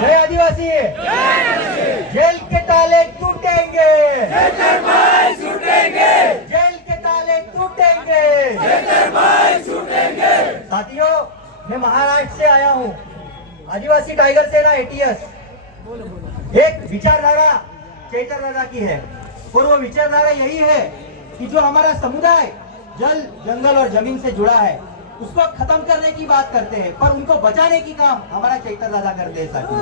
जय आदिवासी। जेल के ताले टूटेंगे, जेल के ताले टूटेंगे। साथियों, मैं महाराष्ट्र से आया हूँ, आदिवासी टाइगर सेना ATS। एक विचारधारा चैतर दादा की है और वो विचारधारा यही है कि जो हमारा समुदाय जल, जंगल और जमीन से जुड़ा है उसको खत्म करने की बात करते हैं, पर उनको बचाने की काम हमारा चैतर दादा करते हैं साथियों।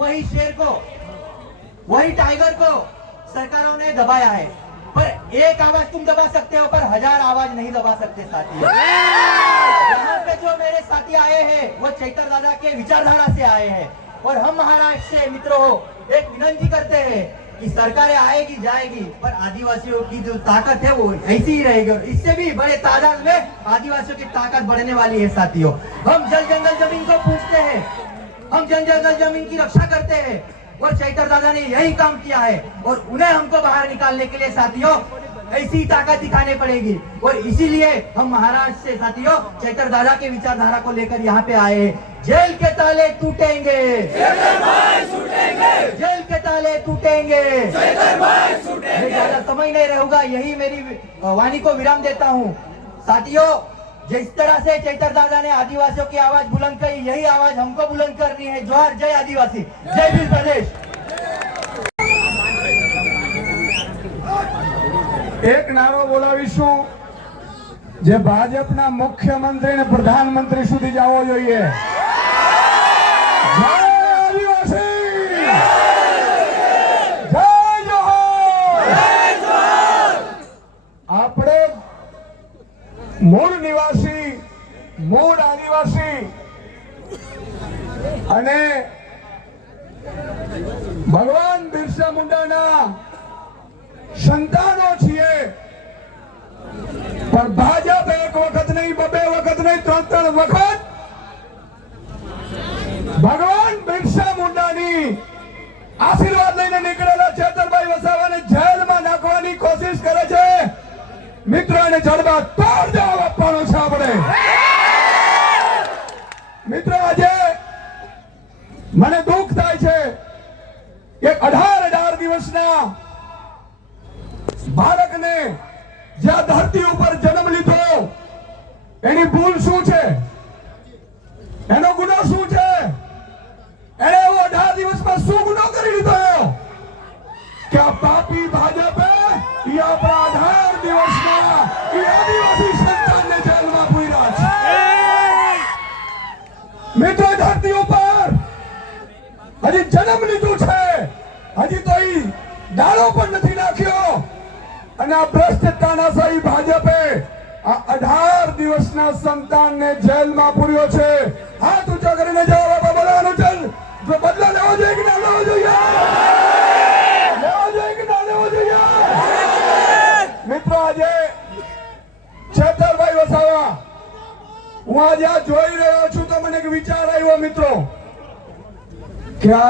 वही शेर को, वही टाइगर को सरकारों ने दबाया है, पर एक आवाज तुम दबा सकते हो पर 1000 आवाज नहीं दबा सकते साथियों। यहाँ पे जो मेरे साथी आए हैं वो चैतर दादा के विचारधारा से आए हैं और हम महाराष्ट्र से मित्रों एक विनती करते हैं कि सरकारें आएगी जाएगी पर आदिवासियों की जो ताकत है वो ऐसी ही रहेगी और इससे भी बड़े तादाद में आदिवासियों की ताकत बढ़ने वाली है साथियों। हम जल जंगल जमीन को पूछते हैं, हम जल जंगल जमीन की रक्षा करते हैं और चैतर दादा ने यही काम किया है और उन्हें हमको बाहर निकालने के लिए साथियों ऐसी ताकत दिखाने पड़ेगी और इसीलिए हम महाराष्ट्र से साथियों चैतर दादा के विचारधारा को लेकर यहाँ पे आए हैं। जेल के ताले टूटेंगे, जेल के ताले टूटेंगे। ज्यादा समय नहीं रहूंगा, यही मेरी वाणी को विराम देता हूँ। साथियों, जिस तरह से चैतर दादा ने आदिवासियों की आवाज बुलंद करी, यही आवाज हमको बुलंद करनी है। जोहार, जय आदिवासी, जय भील प्रदेश। एक नारो बोलावीशुं जे भाजपना मुख्यमंत्री ने प्रधानमंत्री सुधी जावो जोईए। जय आदिवासी, जय जोहार। आपणे मूળ નિવાસી, મૂળ આદિવાસી અને ભગવાન બિરસા મુંડાના संतानों छे, पर भाजप एक वखत नहीं, बबे वखत नहीं, त्रण वखत भगवान बिरसा मुंडानी आशीर्वाद लईने निकळेला चेतरभाई वसावाने जेलમાં નાખવાની કોશિશ કરે છે। મિત્રોને જડબા તોડ જવાબ આપવાનો છે આપણે। મિત્રો, આજે મને દુઃખ થાય છે કે 18 દિવસના बालक ने ज्या धरती पर जन्म लीधो एनी भूल शू छे, एनो गुनो शू छे, एने वो 18 दिवस में शू गुनो करी लीधो? क्या पापी भाजप ये अपना 18 दिवस में ये आदिवासी संतान ने जेल में पूरा छे। मित्रों, धरती पर हजी जन्म लीधो छे, हजी तो ई डालो पर नहीं नाख्यो અને આ ભ્રષ્ટ તાનાશાહી ભાજપે આ 18 દિવસના સંતાનને જેલમાં પૂર્યો છે। હાથ ઊંચા કરીને જવાબ આપો, બોલાવાનો ચલ જો બદલા લેવો જોઈએ કે ના લેવો જોઈએ? લેવો જોઈએ કે ના લેવો જોઈએ? મિત્રો, આજે ચેતરભાઈ વસાવા હું આજે આ જોઈ રહ્યો છું તો મને એક વિચાર આવ્યો મિત્રો કે આ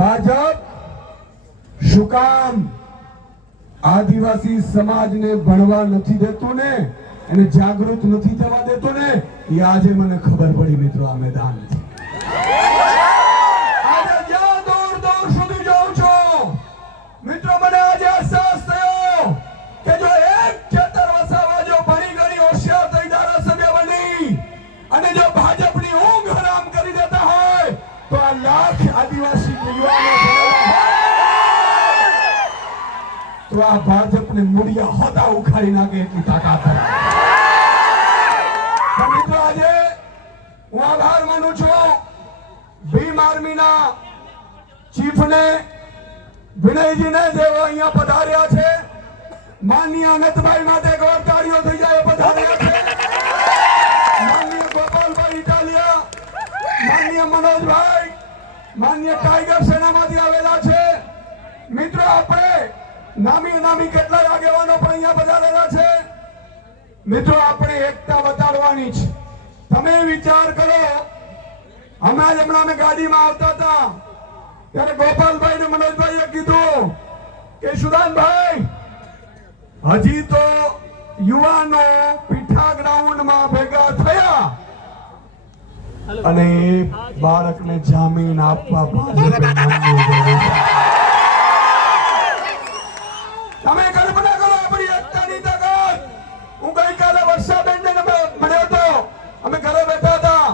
ભાજપ શું કામ आदिवासी समाज ने भणवा नहीं देतो ने एने जागृत नहीं थवा देतो ने ये आज मने खबर पड़ी मित्रों। आ मैदान आज ज्या दूर दूर सुधी जाऊं छो मित्रों, मने आज एहसास थयो के जो एक चेतर वसावा जो भणी गणी होशियार थई धारासभ्य बनी अने जो भाजपनी ऊंघ हराम करी देता होय तो आ लाख आदिवासी युवाओं तो आ भाजप ने मुड़िया होदा उखाड़ी नाखे एटली ताकत है। मित्रों, आज हूँ आभार मानु छू भीम आर्मी ना चीफ ने विनयजी ने जेव अहींया पधार्या छे। माननीय अनंतभाई माटे एक વાર તાળીઓ થઈ જાય પધાર્યા છે। માનनीय ગોપાલભાઈ ઇટાલિયા, માનनीय मनोजभाई, माननीय टाइगर सेनाમાંથી આવેલા છે। મિત્રો, આપણે નામી નામી કેટલા આગેવાનો પણ અહીંયા પધારેલા છે। મિત્રો, આપણે એકતા બતાડવાની છે। તમે વિચાર કરો, હમણાં અમે ગાડીમાં આવતા હતા ત્યારે ગોપાલભાઈ ને મનોજભાઈએ કીધું કે સુદાનભાઈ હજી તો યુવાનો પીઠા ગ્રાઉન્ડમાં ભેગા થયા અને એ બાળકને જામીન આપવા ભાજપે માન્યું કર્યું છે. તમે કલ્પના કરો આપણી એકતાની તાકાત. હું ગઈકાલે વર્ષાબેનને મળ્યો હતો, અમે ઘરે બેઠા હતા.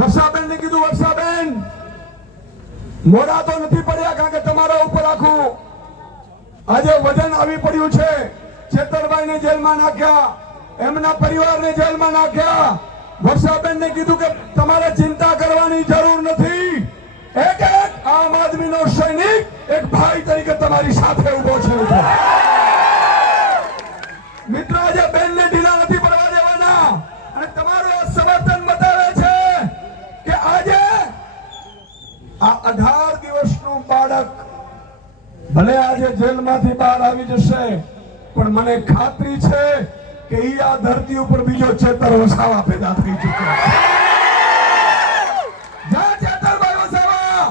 વર્ષાબેનને કીધું, વર્ષાબેન મોડા તો નથી પડ્યા કારણ કે તમારા ઉપર આખું આજે વજન આવી પડ્યું છે. છેતરભાઈને જેલમાં નાખ્યા, એમના પરિવારને જેલમાં નાખ્યા. વર્ષાબેનને કીધું કે તમારે ચિંતા કરવાની જરૂર નથી. એક એક આમ આદમીનો સૈનિક એક ભાઈ તરીકે તમારી સાથે ઉભો છે. મિત્રો, આજે બેનને ઢીલા નથી પડવા દેવાના. અને તમારું સમર્થન બતાવે છે કે આજે આ 18 દિવસનું બાળક ભલે આજે જેલમાંથી બહાર આવી જશે, પણ મને ખાતરી છે કે ઈ આ ધરતી ઉપર બીજો ચેતર વસાવા પેદા થઈ ચૂક્યો છે. જ્યાં ચેતરભાઈ વસાવા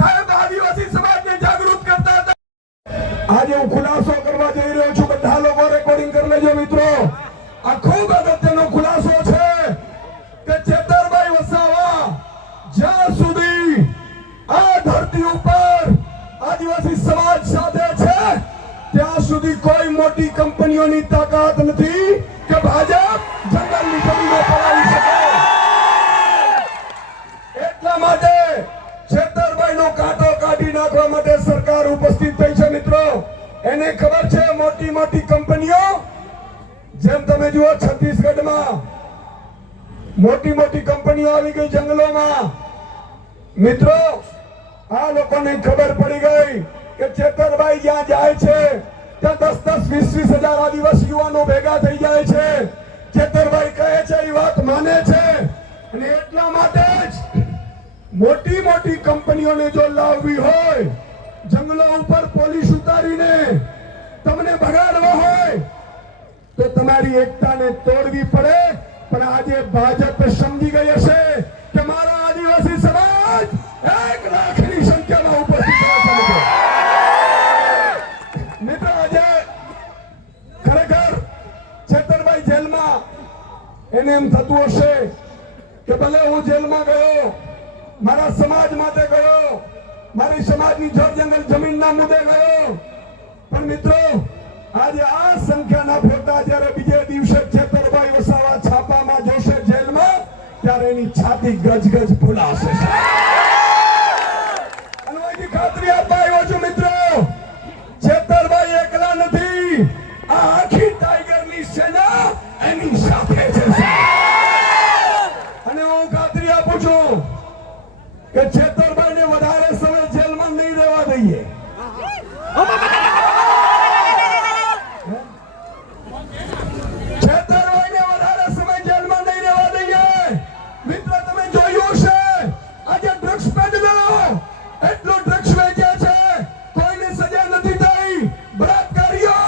સાહેબ આદિવાસી સમાજને જાગૃત કરતા હતા. આજે હું ખુલાસો કરવા જઈ રહ્યો છું. બધા લોકો રેકોર્ડિંગ કરી લેજો મિત્રો. આ ખૂબ અગત્યનો ખુલાસો છે કે ચેતરભાઈ વસાવા જ્યાં સુધી આ ધરતી ઉપર આદિવાસી સમાજ સાથે છે ત્યાં સુધી કોઈ મોટી કંપનીઓની તાકાત નથી કે ભાજપ જંગલની જમીનો પડાવી શકે. એટલા માટે છેતરભાઈનો કાંટો કાઢી નાખવા માટે સરકાર ઉપસ્થિત થઈ છે. મિત્રો, એને ખબર છે મોટી મોટી કંપનીઓ, જેમ તમે જુઓ છત્તીસગઢમાં મોટી મોટી કંપનીઓ આવી ગઈ જંગલોમાં. મિત્રો, આ લોકોને ખબર પડી ગઈ કે છેતરભાઈ જ્યાં જાય છે ત્યાં 10-10, 20-20 હજાર આદિવાસી યુવાનો ભેગા થઈ જાય છે. છેતરભાઈ કહે છે એ વાત માને છે. અને એટલા માટે જ મોટી મોટી કંપનીઓને જો લાવવી હોય, જંગલો ઉપર પોલીસ ઉતારીને તમને ભગાડવા હોય તો તમારી એકતાને તોડવી પડે. પણ આજે ભાજપ સમજી ગઈ હશે કે મારા આદિવાસી સમાજ 1 લાખની સંખ્યામાં ઉપસ્થિત છે. મિત્રો, આજે ખરેખર છેતરભાઈ જેલમાં એને એમ થતું હશે કે ભલે હું જેલમાં ગયો, મારા સમાજ માટે ગયો, મારી સમાજની જળ જંગલ જમીનના મુદ્દે ગયો, પણ મિત્રો આજે આ સંખ્યાના ફોટા જ્યારે બીજે દિવસે છેતરભાઈ વસાવા છાપામાં જોશે જેલમાં, ત્યારે એની છાતી ગજગજ ફૂલાશે. અનવયની ખાતરી આપવા આવ્યો છું મિત્રો, છેતરભાઈ એકલા નથી. આ આખી ટાઈગરની સેના એની સાથે છે. અને હું ખાતરી આપું છું કે છેતરભાઈને વધારે સમય જેલમાં નહીં રહેવા દઈએ. છેતરભાઈને વધારે સમય જેલમાં નહીં રહેવા દઈએ. મિત્રો, તમે જોયું છે આજે ડ્રગ્સ પેડલરો એટલો ડ્રગ્સ વેચે છે, કોઈને સજા નથી થઈ. બળાત્કારીઓ,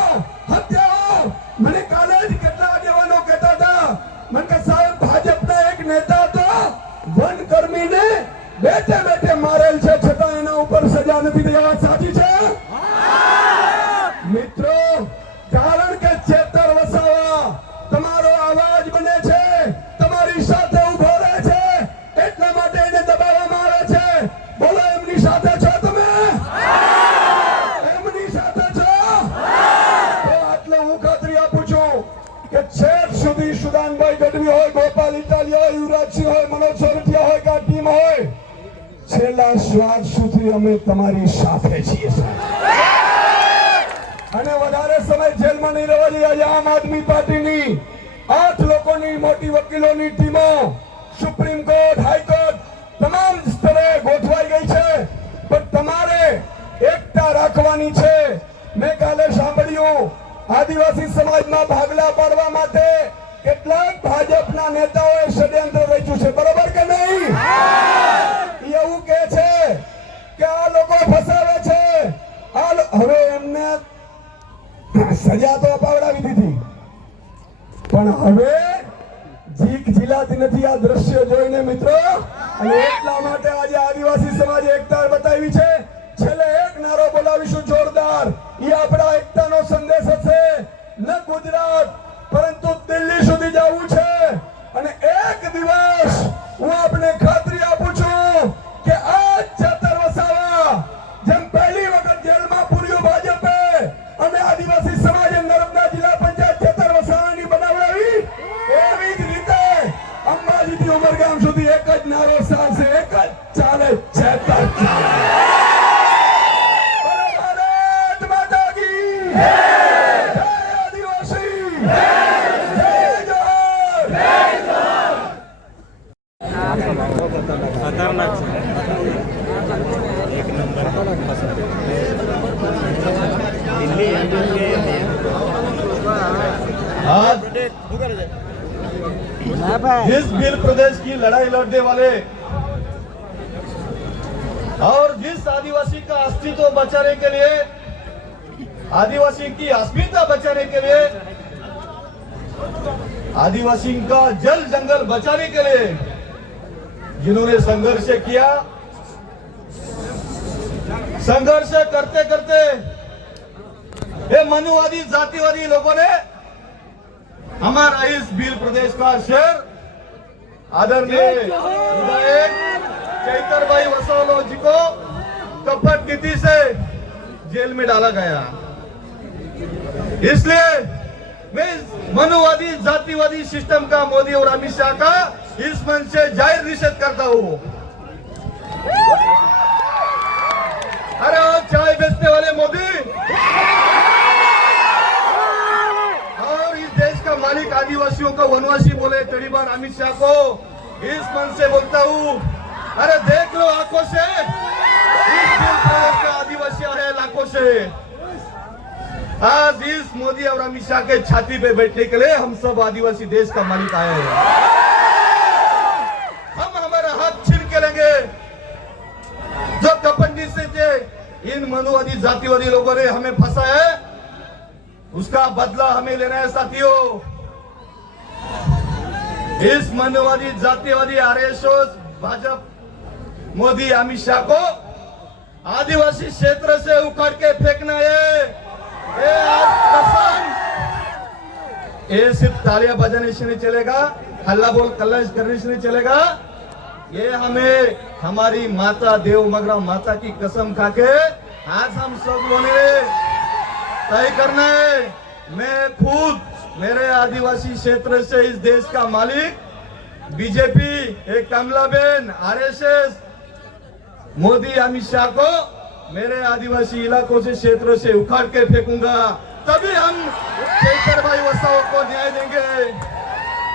હત્યાઓ. મને કાલે જ કેટલા આગેવાનો કહેતા હતા, મને કે સાહેબ ભાજપના એક નેતા તો વનકર્મીને બેઠે બેઠે મારેલ છે, છતાં એના ઉપર સજા નથી થઈ. વાત સાચી છે મિત્રો? કારણ કે છેતર વસાવા તમારો અવાજ બને છે, તમારી સાથે ઉભો રહે છે, એટલા માટે એને દબાવવામાં આવે છે. બોલો, એમની સાથે છો તમે? એમની સાથે છો? તો આટલે હું ખાતરી આપું છું કે છેક સુધી સુદાનભાઈ ગઢવી હોય, ગોપાલ ઇટાલિયા હોય, યુવરાજસિંહ હોય, મનોજ સોરઠિયા હોય કે આ ટીમ હોય, છેલ્લા શ્વાસ સુધી અમે તમારી સાથે છીએ. અને વધારે સમય જેલમાં નહીં રહેવા દઈએ. આમ આદમી પાર્ટીની 8 લોકોની મોટી વકીલોની ટીમો સુપ્રીમ કોર્ટ, હાઈકોર્ટ તમામ સ્તરે ગોઠવાઈ ગઈ છે. પણ તમારે એકતા રાખવાની છે. મેં કાલે સાંભળ્યું આદિવાસી સમાજમાં ભાગલા પાડવા માટે કેટલાક ભાજપના નેતાઓએ ષડયંત્ર રચ્યું છે. બરોબર કે નહીં? એવું કે છે કે આ લોકો ફસાવે છે. હવે એમને સજા તો અપાવડાવી દીધી, પણ હવે જીક જીલાતી નથી આ દ્રશ્ય જોઈને મિત્રો. અને એટલા માટે આજે આદિવાસી સમાજે એકતા બતાવી છે. છેલ્લે એક નારો બોલાવીશું જોરદાર. એ આપણા એકતાનો સંદેશ હશે. ન ગુજરાત પરંતુ દિલ્હી સુધી જવું છે. અને એક દિવસ एक ज नारो साहसे एक ज चाले चेतर भारत माता की जय आदिवासी जय जोहार खतरनाक છે એક નંબર દિલ્હી आज जिस भील प्रदेश की लड़ाई लड़ने वाले और जिस आदिवासी का अस्तित्व बचाने के लिए, आदिवासी की अस्मिता बचाने के लिए, आदिवासी का जल जंगल बचाने के लिए जिन्होंने संघर्ष किया, संघर्ष करते करते ये मनुवादी जातिवादी लोगों ने हमारा इस भील प्रदेश का शेर आदरणीय विधायक चैतर भाई वसावलो जी को कपट नीति से जेल में डाला गया। इसलिए मैं इस मनुवादी जातिवादी सिस्टम का मोदी और अमित शाह का इस मंच से जाहिर निषेध करता हूं। अरे वो चाय बेचने वाले मोदी और इस देश का मालिक आदिवासियों का वनवासी बोले तड़ीबार अमित शाह को इस मन से बोलता हूँ, अरे देख लो आंखों से, इस भील प्रदेश का आदिवासी है लाखों से। आज इस मोदी और अमित शाह के छाती पे बैठने के लिए हम सब आदिवासी देश का मालिक आए हैं। हम हमारा हाथ छीन के लेंगे। जो कपंडी से इन मनुवादी जातिवादी लोगों ने हमें फंसा है, उसका बदला हमें लेना है साथियों। इस मनुवादी जातिवादी आरएसएस भाजपा मोदी अमित शाह को आदिवासी क्षेत्र से उखाड़ के फेंकना है। ये आज कसम, ये सिर्फ तालियां बजाने से नहीं चलेगा, हल्ला बोल कल्ला करने से नहीं चलेगा। ये हमें हमारी माता देव मगरा माता की कसम खाके आज हम सब लोगों ने तय करना है। मैं खुद मेरे आदिवासी क्षेत्र से इस देश का मालिक बीजेपी, एक कमलाबेन, आरएसएस, मोदी अमित शाह को मेरे आदिवासी इलाकों से क्षेत्र से उखाड़ के फेंकूंगा, तभी हम चैतर भाई वसाओ को न्याय देंगे।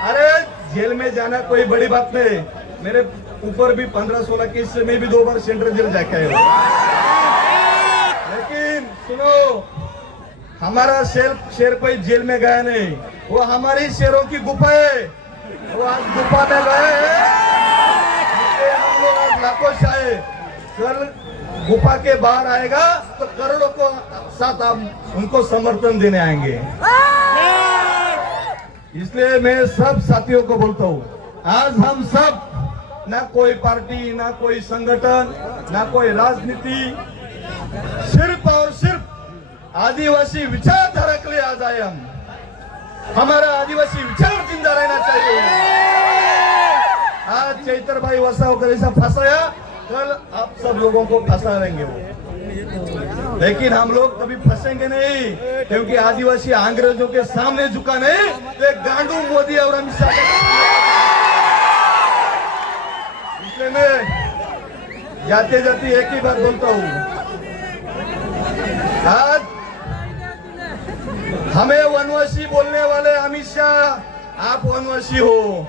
अरे जेल में जाना कोई बड़ी बात नहीं, मेरे ऊपर भी 15-16 केस से मैं भी 2 बार सेंट्रल जेल जाके आया हूं। लेकिन सुनो, हमारा शेर कोई जेल में गया नहीं, वो हमारी शेरों की गुफा है। वो आज गुफा में गए हैं, हम लोग आज लाखों से आए, कल गुफा के बाहर आएगा तो करोड़ों को साथ हम उनको समर्थन देने आएंगे। इसलिए मैं सब साथियों को बोलता हूँ, आज हम सब, ना कोई पार्टी, ना कोई संगठन, ना कोई राजनीति, सिर्फ और सिर्फ आदिवासी विचारधारा के लिए आज आए हम। हमारा आदिवासी विचार जिंदा रहना चाहिए। आज चैतर भाई वसाओ को जैसा फंसाया, कल आप सब लोगों को फंसा लेंगे वो। लेकिन हम लोग कभी फंसेंगे नहीं, क्योंकि आदिवासी अंग्रेजों के सामने झुका नहीं, तो एक गांडू मोदी और अमित शाह इसलिए मैं जाते जाते एक ही बात बोलता हूँ, आज हमें वनवासी बोलने वाले अमित शाह, आप वनवासी हो।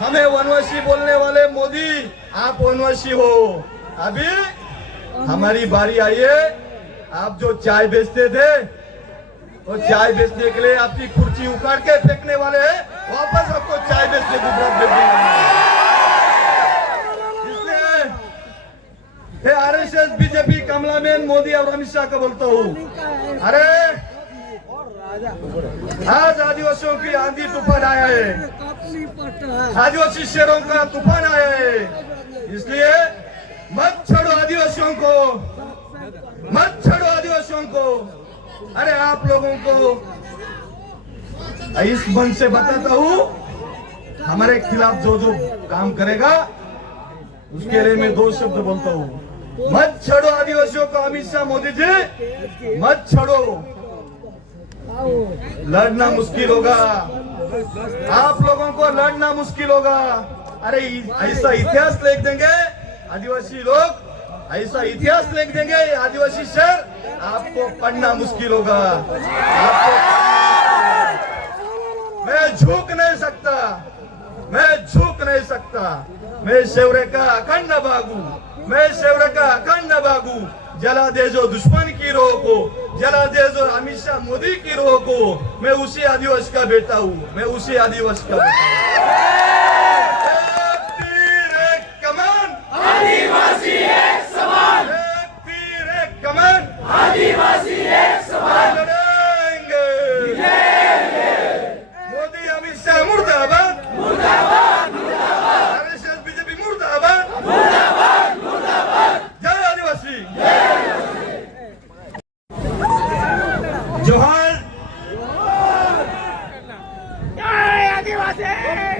हमें वनवासी बोलने वाले मोदी, आप वनवासी हो। अभी हमारी बारी आई है। आप जो चाय बेचते थे, वो चाय बेचने के लिए आपकी कुर्सी उखाड़ के फेंकने वाले हैं, वापस आपको चाय बेचने गुजरात भेजने वाले। इसलिए आरएसएस, बीजेपी, कमलाबेन, मोदी और अमित शाह का बोलता हूँ, अरे आज आदिवासियों की आंधी तूफान आया है, आदिवासी शेरों का तूफान आया है। इसलिए मत छोड़ो आदिवासियों को, मत छोड़ो आदिवासियों को। अरे आप लोगों को इस मन से बताता हूँ, हमारे खिलाफ जो जो काम करेगा उसके लिए मैं 2 शब्द बोलता हूँ, मत छोड़ो आदिवासियों को। अमित शाह, मोदी जी, मत छोड़ो। लड़ना मुश्किल होगा, आप लोगों को लड़ना मुश्किल होगा, अरे ऐसा इतिहास लिख देंगे आदिवासी लोग, ऐसा इतिहास लिख देंगे आदिवासी शहर, आपको पढ़ना मुश्किल होगा। मैं झुक नहीं सकता, मैं झुक नहीं सकता। मैं शेवरे का अखंड बागू, मैं शेवरे का अखंड बागू। जला दे जो दुश्मन की रोह को, जला दे जो अमित शाह मोदी की रोह को। मैं उसी आदिवासी का बेटा हूँ, मैं उसी आदिवासी का बेटा हूँ। एक तीर एक कमान, आदिवासी एक समान, एक तीर एक कमान, आदिवासी एक समान, लड़ेंगे। मोदी अमित शाह मुर्दाबाद, मुर्दाबाद मुर्दाबाद, आरएसएस बीजेपी मुर्दाबाद, मुर्दाबाद मुर्दाबाद। जय आदिवासी। जोहार।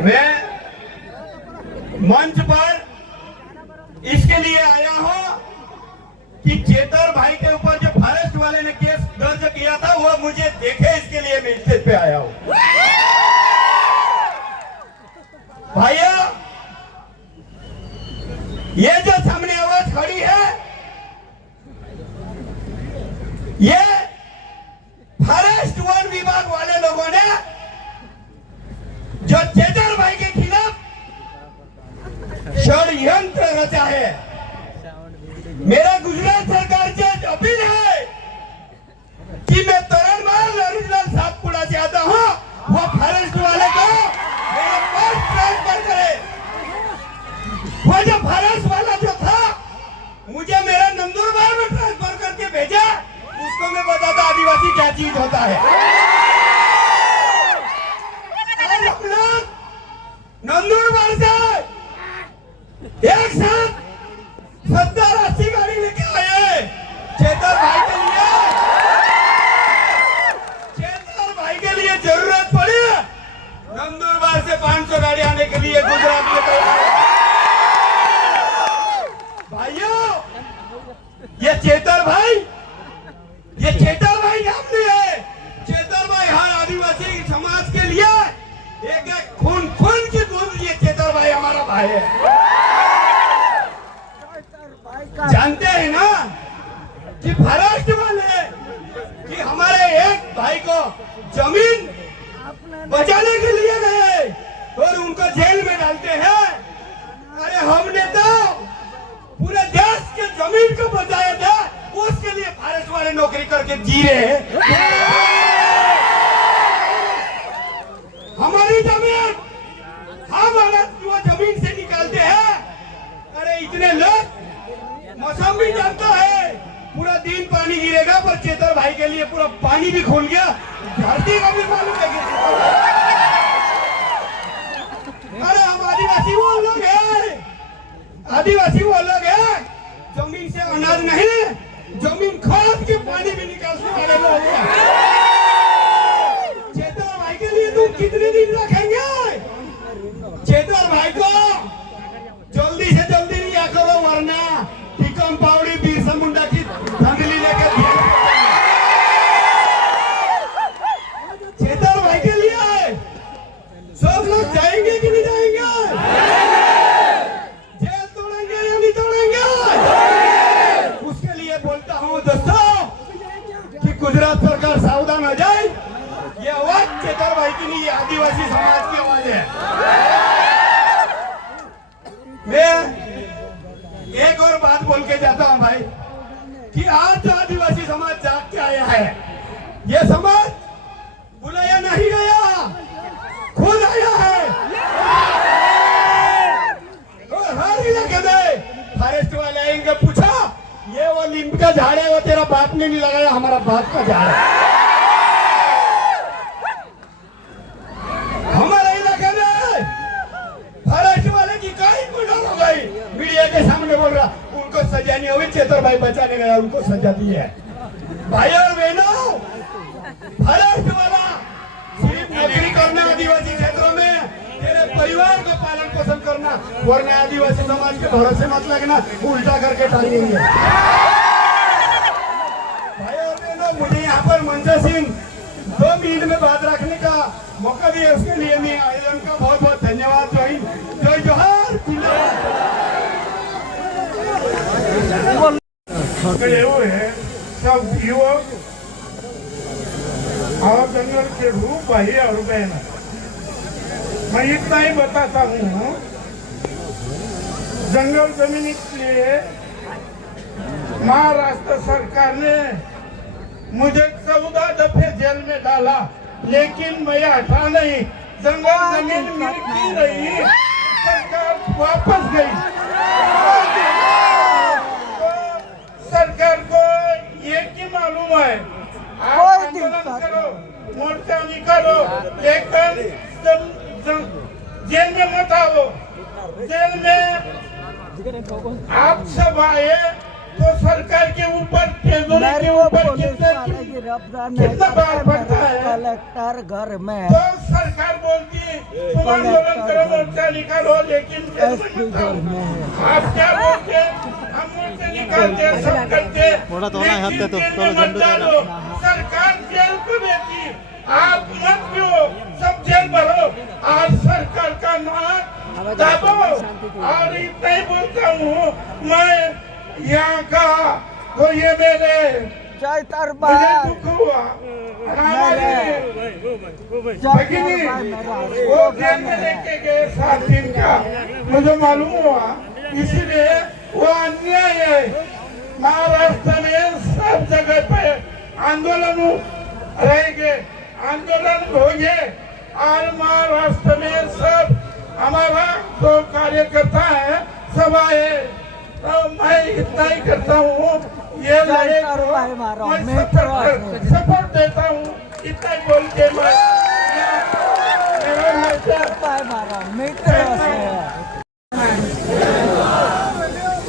मैं मंच पर इसके लिए आया हूं कि चेतर भाई के ऊपर जो फॉरेस्ट वाले ने केस दर्ज किया था वो मुझे देखे, इसके लिए मैं स्टेज पे आया हूं। भाइयों, ये जो सामने आवाज खड़ी है, ये फॉरेस्ट वन विभाग वाले लोगों ने जो चेतर भाई के खिलाफ षड्यंत्र रचा है। मेरा गुजरात सरकार से अपील है कि मैं तरणमाल ओरिजिनल सातपुड़ा से आता हूं, वो फॉरेस्ट वाले को मेरा पोस्ट ट्रांसफर करे। वो जो फॉरेस्ट वाला जो था मुझे मेरा नंदुरबार में ट्रांसफर करके भेजा, उसको मैं बताता आदिवासी क्या चीज होता है। आज हम लोग नंदुरबार से एक साथ 70-80 गाड़ी लेके आए चेतर भाई के लिए। चेतर भाई के लिए जरूरत पड़ी नंदुरबार से 500 गाड़ी आने के लिए गुजरात में तैयार है। भाइयों, ये चेतर भाई नाम नहीं है। चेतर भाई हर आदिवासी समाज के लिए एक एक खून की बूंद, ये चेतर भाई हमारा भाई है। जानते हैं ना कि फॉरेस्ट वाले कि हमारे एक भाई को जमीन बचाने के लिए गए और उनको जेल में डालते हैं। अरे हमने तो पूरे देश के जमीन को बचाया था, उसके लिए फॉरेस्ट वाले नौकरी करके जी रहे हैं। हमारी जमीन हम वो जमीन से निकालते हैं। अरे इतने लोग मौसम भी जानता है, पूरा दिन पानी गिरेगा, पर चेतर भाई के लिए पूरा पानी भी खोल गया, धरती का भी मालूम है कि अरे हम आदिवासी वो लोग हैं, आदिवासी वो लोग हैं जमीन से अनाज नहीं, जमीन खोद के पानी भी निकालने वाले लोग हैं। चेतर भाई के लिए तुम कितने दिन रखेंगे? चेतर भाई को जल्दी से जल्दी लिया करो, वरना टीकम पावड़ी बिरसा मुंडा की धंधली लेकर चेतर भाई के लिए सब लोग जाएंगे कि नहीं जाएंगे? जेल तोड़ेंगे या नहीं तोड़ेंगे? उसके लिए बोलता हूँ दोस्तों कि गुजरात सरकार सावधान हो जाए। ये आवाज चेतर भाई की नहीं, आदिवासी समाज की आवाज है। मैं एक और बात बोल के जाता हूं भाई कि आज जो आदिवासी समाज जाग के आया है, ये समाज बुलाया नहीं गया, खुद आया है। और हर इलाके में फॉरेस्ट वाले आएंगे, पूछा ये वो नीम का झाड़ है, वो तेरा बाप ने नहीं लगाया, हमारा बाप का झाड़ है। हमारे इलाके में फॉरेस्ट वाले की कई मर्डर हो गई, मीडिया के सामने बोल रहा, उनको सजा नहीं हुई, चेतर भाई बचाने गया, उनको सजा दी है। भाई और बहनों, फॉरेस्ट वाला सिर्फ नौकरी करना आदिवासी क्षेत्रों में, तेरे परिवार को पालन पोषण करना, वरना आदिवासी समाज के भरोसे मत लगना, उल्टा करके टांगेंगे। भाई और बहनों, मुझे यहाँ पर मंजा सिंह 2 मिनट में बात रखने का मौका दिया उसके लिए मैं आयोजन का बहुत बहुत धन्यवाद। जय जोहार। એવું है सब युवक और जंगल के रूप भाई और बहन, मैं इतना ही बताता हूँ, जंगल जमीन के लिए महाराष्ट्र सरकार ने मुझे 14 दफे जेल में डाला, लेकिन मैं हटा नहीं। जंगल जमीन मिलती रही, सरकार वापस गई। तो सरकार को ये की मालूम है, आप आंदोलन करो, मोर्चा निकालो, लेकिन जेल में मत आओ। जेल में आप सब आए तो सरकार के ऊपर, ट्रेजरी के ऊपर कितना बार पड़ता है। कलेक्टर घर में तो सरकार बोलती तुम आंदोलन करो, मोर्चा निकालो, लेकिन जेल में मत आओ। आप क्या बोलते, हम मोर्चा निकालते, सब करते, लेकिन जेल में मत डालो। सरकार जेल को देती, आप मत पियो, सब जेल भरो और सरकार का नाक दाबो। और इतना ही बोलता हूँ मैं यहाँ का, तो ये मेरे जय मुझे दरबार दुख हुआ। हमारे भगिनी वो जेल में लेके गए 7 दिन का, मुझे मालूम हुआ, इसलिए वो अन्याय है। महाराष्ट्र में सब जगह पे आंदोलन रहेंगे, आंदोलन होंगे और महाराष्ट्र में सब हमारा जो कार्यकर्ता है सब आए। तो मैं इतना ही करता हूँ, ये लड़ाई को मैं सपोर्ट देता हूँ। इतना ही बोल के मैं मेरा मारा मित्र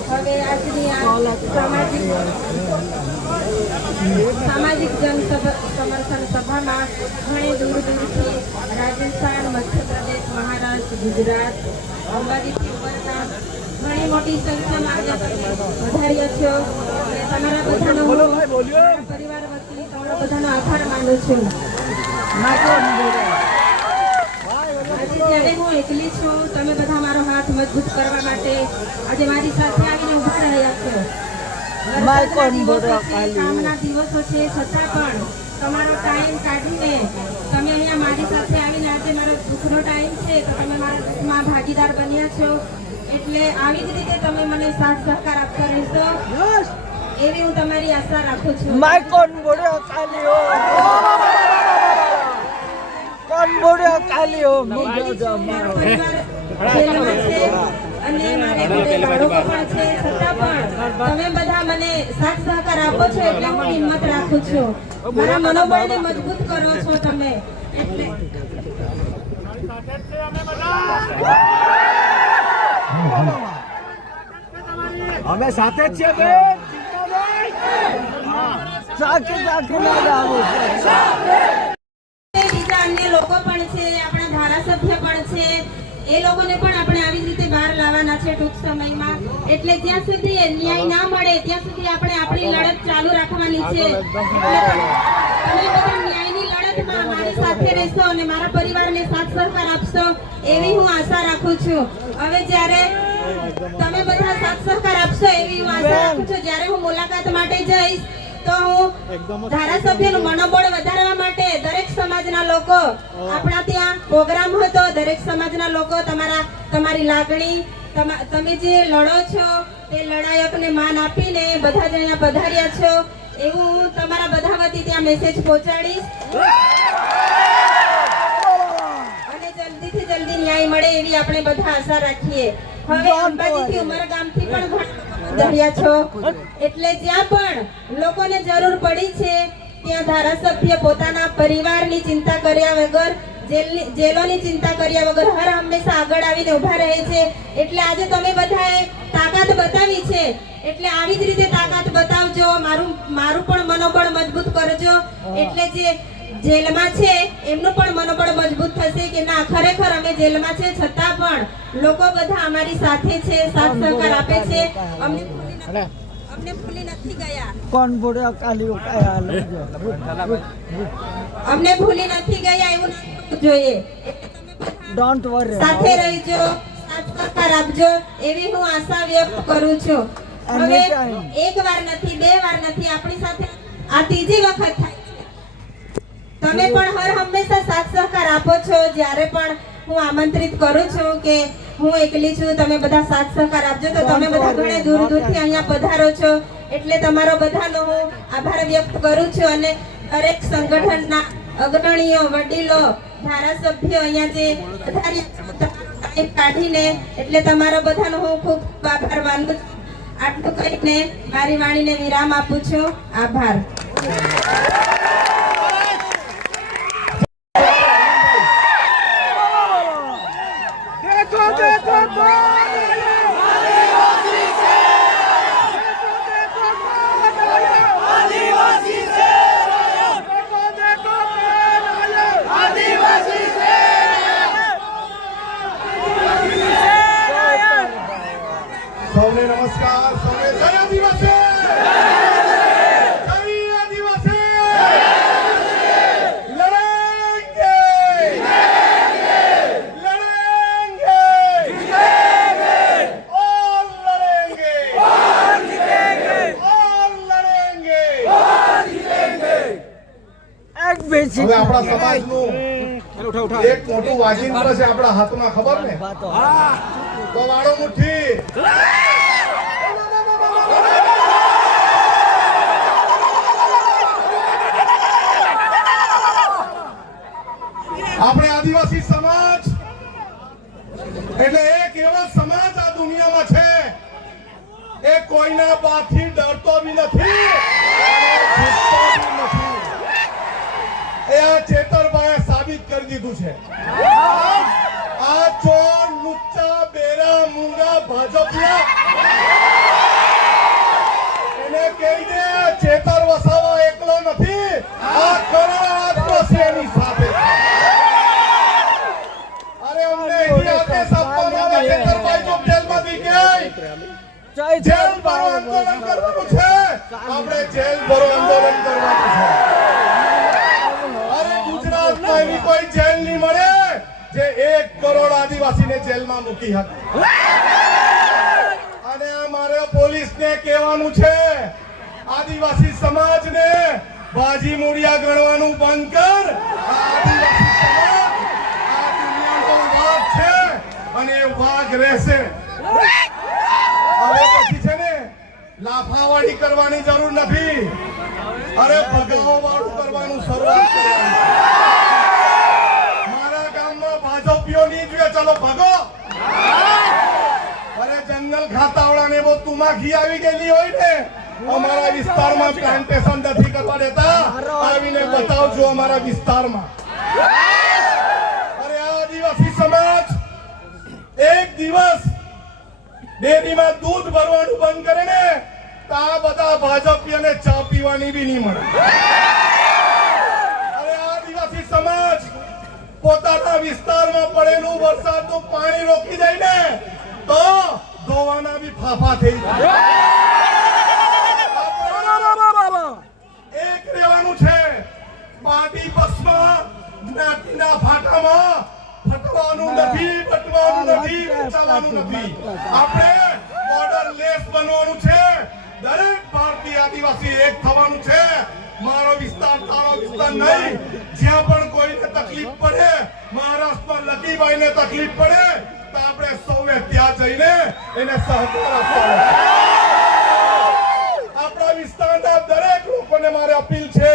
હવે આજની આ સામાજિક સમર્થન સભામાં ઘણી દૂર દૂરથી રાજસ્થાન, મધ્યપ્રદેશ, મહારાષ્ટ્ર, ગુજરાત, અંબાજીથી ઉમરગામ ઘણી મોટી સંખ્યામાં આવ્યા તમે વધાર્યા છો। તમારા બધાનો પરિવાર વતી તમારા બધાનો આભાર માનું છું। આજે જ્યારે હું એકલી છું, તમે બધા મારો હાથ મજબૂત કરવા માટે આજે મારી સાથે આવીને ઊભા રહ્યા છો। કામના દિવસો છે, છતાં પણ તમારો ટાઈમ કાઢીને તમે અહીંયા મારી સાથે આવીને આજે મારો દુઃખનો ટાઈમ છે તો તમે મારા દુઃખમાં ભાગીદાર બન્યા છો। એટલે આવી જ રીતે તમે મને સાથ સહકાર આપતા રહેશો એવી હું તમારી આશા રાખું છું। કોણ બોલ્યો કાલી હો, કોણ બોલ્યો કાલી હો। મારો પરિવાર જેલમાં છે અને મારે બે બાળકો પણ છે, છતાં પણ તમે બધા મને સાથ સહકાર આપો છો એટલે હું હિંમત રાખું છું। મારા મનોબળને મજબૂત કરો છો તમે એટલે અમે સાથે જ છીએ બેન, સાથે બીજા અન્ય લોકો પણ છે, આપણા ધારાસભ્ય પણ છે, એ લોકોને પણ આપણે આવી જ રીતે બહાર લાવવાના છે ટૂંક સમયમાં। એટલે જ્યાં સુધી ન્યાય ના મળે ત્યાં સુધી આપણે આપણી લડત ચાલુ રાખવાની છે। તમે બધા ન્યાયની લડતમાં મારી સાથે રહેશો અને મારા પરિવારને સાથ સહકાર આપશો એવી હું આશા રાખું છું। હવે જ્યારે તમે બધા સાથ સહકાર આપશો એવી હું આશા રાખું છું। જ્યારે હું મુલાકાત માટે જઈશ તો હું ધારાસભ્યનું મનોબળ વધારવા માટે દરેક સમાજના લોકો, આપણા ત્યાં પ્રોગ્રામ હતો, દરેક સમાજના લોકો તમારી લાગણી, તમે જે લડો છો તે લડાયકને માન આપીને બધા જ અહીંયા પધાર્યા છો એવું હું તમારા બધા વતી ત્યાં મેસેજ પહોંચાડીશ અને જલ્દીથી જલ્દી ન્યાય મળે એવી આપણે બધા આશા રાખીએ। હવે અંબાજીથી ઉમરગામથી પણ ધર્યા છો એટલે જ્યાં પણ લોકોને જરૂર પડી છે ત્યાં ધારાસભ્ય પોતાના પરિવારની ચિંતા કર્યા વગર, જેલોની ચિંતા કર્યા વગર હર હંમેશા આગળ આવીને ઊભા રહે છે। એટલે આજે તમે બધાએ તાકાત બતાવી છે એટલે આવી જ રીતે તાકાત બતાવજો, મારું પણ મનોબળ મજબૂત કરજો। એટલે જે જેલમાં છે એમનું પણ મનોબળ મજબૂત થશે કે ના ખરેખર અમે જેલમાં છે છતાં પણ લોકો બધા અમારી સાથે છે, સાથ સહકાર આપે છે। અમને ભૂલી નથી ગયા. કોણ બોલે કાલીઓ કાયા હાલો અમને ભૂલી નથી ગયા એવું ના થવું જોઈએ. એટલે તમે બધા ડોન્ટ વરી સાથે રહીજો, સાથ સહકાર આપજો એવી હું આશા વ્યક્ત કરું છું. હવે એક વાર નથી, બે વાર નથી, આપણી સાથે આ ત્રીજી વખત થાય છે. તમે પણ હર હંમેશા સાથ સહકાર આપો છો. જ્યારે પણ હું આમંત્રિત કરું છું કે હું એકલી છું, તમે બધા સાથ સહકાર આપજો, તો તમે બધા ઘણે દૂર દૂરથી અહીંયા પધારો છો. એટલે તમારો બધાનો હું આભાર વ્યક્ત કરું છું. અને દરેક સંગઠનના અગ્રણીઓ, વડીલો, ધારાસભ્યો અહીંયા જે પધાર્યા કાઢીને, એટલે તમારા બધાનો હું ખૂબ આભાર માનું છું. આટલું કહીને મારી વાણીને વિરામ આપું છું. આભાર. સૌને નમસ્કાર. સૌને જય આદિવાસી. જય આદિવાસી. લડેંગે. લડેંગે. ઓર લડેંગે. ઓર લડેંગે. એક બેસી હવે આપણા સમાજનું એક મોટું વાજિંત્ર છે આપણા હાથમાં, ખબર ને? તો વાળો મુઠ્ઠી. આપણે આદિવાસી સમાજ એટલે એક એવો સમાજ આ દુનિયામાં છે એ કોઈના બાથી ડરતો બી નથી અને જીતતો બી નથી. એ આ ચેતરભાઈએ સાબિત કરી દીધું છે. આ ચોર, લુચ્ચા, બેરા, મૂંગા, ભાજપિયા એને કહી દે ચેતર વસાવા એકલો નથી, આ કરોડો આદિવાસી એની સાથે છે. અરે અમને એની આદેશ આપવામાં આવે ચેતરભાઈ જો જેલમાંથી ગઈ જેલ ભરો આંદોલન કરવાનું છે. આપણે જેલ ભરો આંદોલન કરવાનું છે. અરે ગુજરાતમાં એવી કોઈ જેલ નહીં મળે જે 1 કરોડ આદિવાસીને જેલમાં મૂકી હતી. અને અમારે પોલીસને કહેવાનું છે, આદિવાસી સમાજને બાજી મૂડિયા ગણવાનું બંધ કર. આ આદિવાસી સમાજ આ દુનિયાનો વાઘ છે અને એ વાઘ રહેશે. હવે પછી છે ને લાફાવાળી કરવાની જરૂર નથી. અરે ભગાવો વાળું કરવાનું શરૂઆત કરવાની. મારા ગામમાં ભાજપીઓ નહીં જોઈએ, ચલો ભગો. અરે જંગલ ખાતાવાળાને બહુ તુમાખી આવી ગયેલી હોય ને, અમારા વિસ્તારમાં પ્લાન્ટેશન નથી કરવા દેતા, આવીને બતાવજો અમારા વિસ્તારમાં. અરે આ આદિવાસી સમાજ એક દિવસ ડેરીમાં દૂધ ભરવાનું બંધ કરે ને તો આ બધા ભાજપીઓને ચા પીવાની બી નહીં મળે. અરે આદિવાસી સમાજ પોતાના વિસ્તારમાં પડેલું વરસાદનું પાણી રોકી દે ને તો ધોવાના બી ફાફા થઈ જાય. એક રહેવાનું છે. પાર્ટી પક્ષમાં જ્ઞાતિના ફાટામાં ફટવાનું નથી, બટવાનું નથી, ચાલવાનું નથી. આપણે બોર્ડર લેસ બનવાનું છે. દરેક ભારતીય આદિવાસી એક થવાનું છે. મારો વિસ્તાર તારો વિસ્તાર નહીં. જ્યાં પણ કોઈને તકલીફ પડે, મહારાષ્ટ્રમાં લકીભાઈને તકલીફ પડે તો આપણે સૌએ ત્યાં જઈને એને સહકાર આપવાનો. આપણા વિસ્તારના દરેક લોકોને મારે અપીલ છે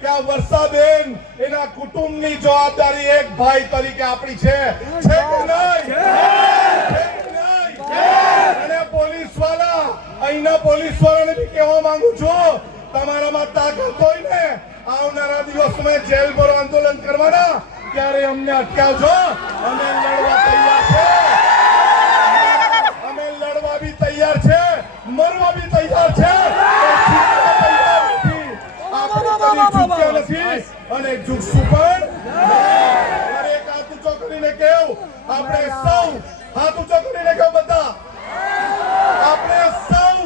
કે આ વર્ષાબેન એના કુટુંબની જવાબદારી એક ભાઈ તરીકે આપણી છે કે નહીં? છે કે નહીં? અને પોલીસ વાળા, અહીંના પોલીસ વાળાને બી કહેવા માંગુ છું, તમારામાં તાકાત હોય ને આવનારા દિવસોમાં જેલ ભરો આંદોલન કરવાના, ત્યારે અમને અટકાવજો. અમે લડવા તૈયાર છે. અમે લડવા બી તૈયાર છે, મરવા બી તૈયાર છે. અને ઝૂકશું પણ. એક હાથ ઊંચો કરીને કેવું, આપણે સૌ હાથ ઊંચો કરીને કેવું બધા, આપણે સૌ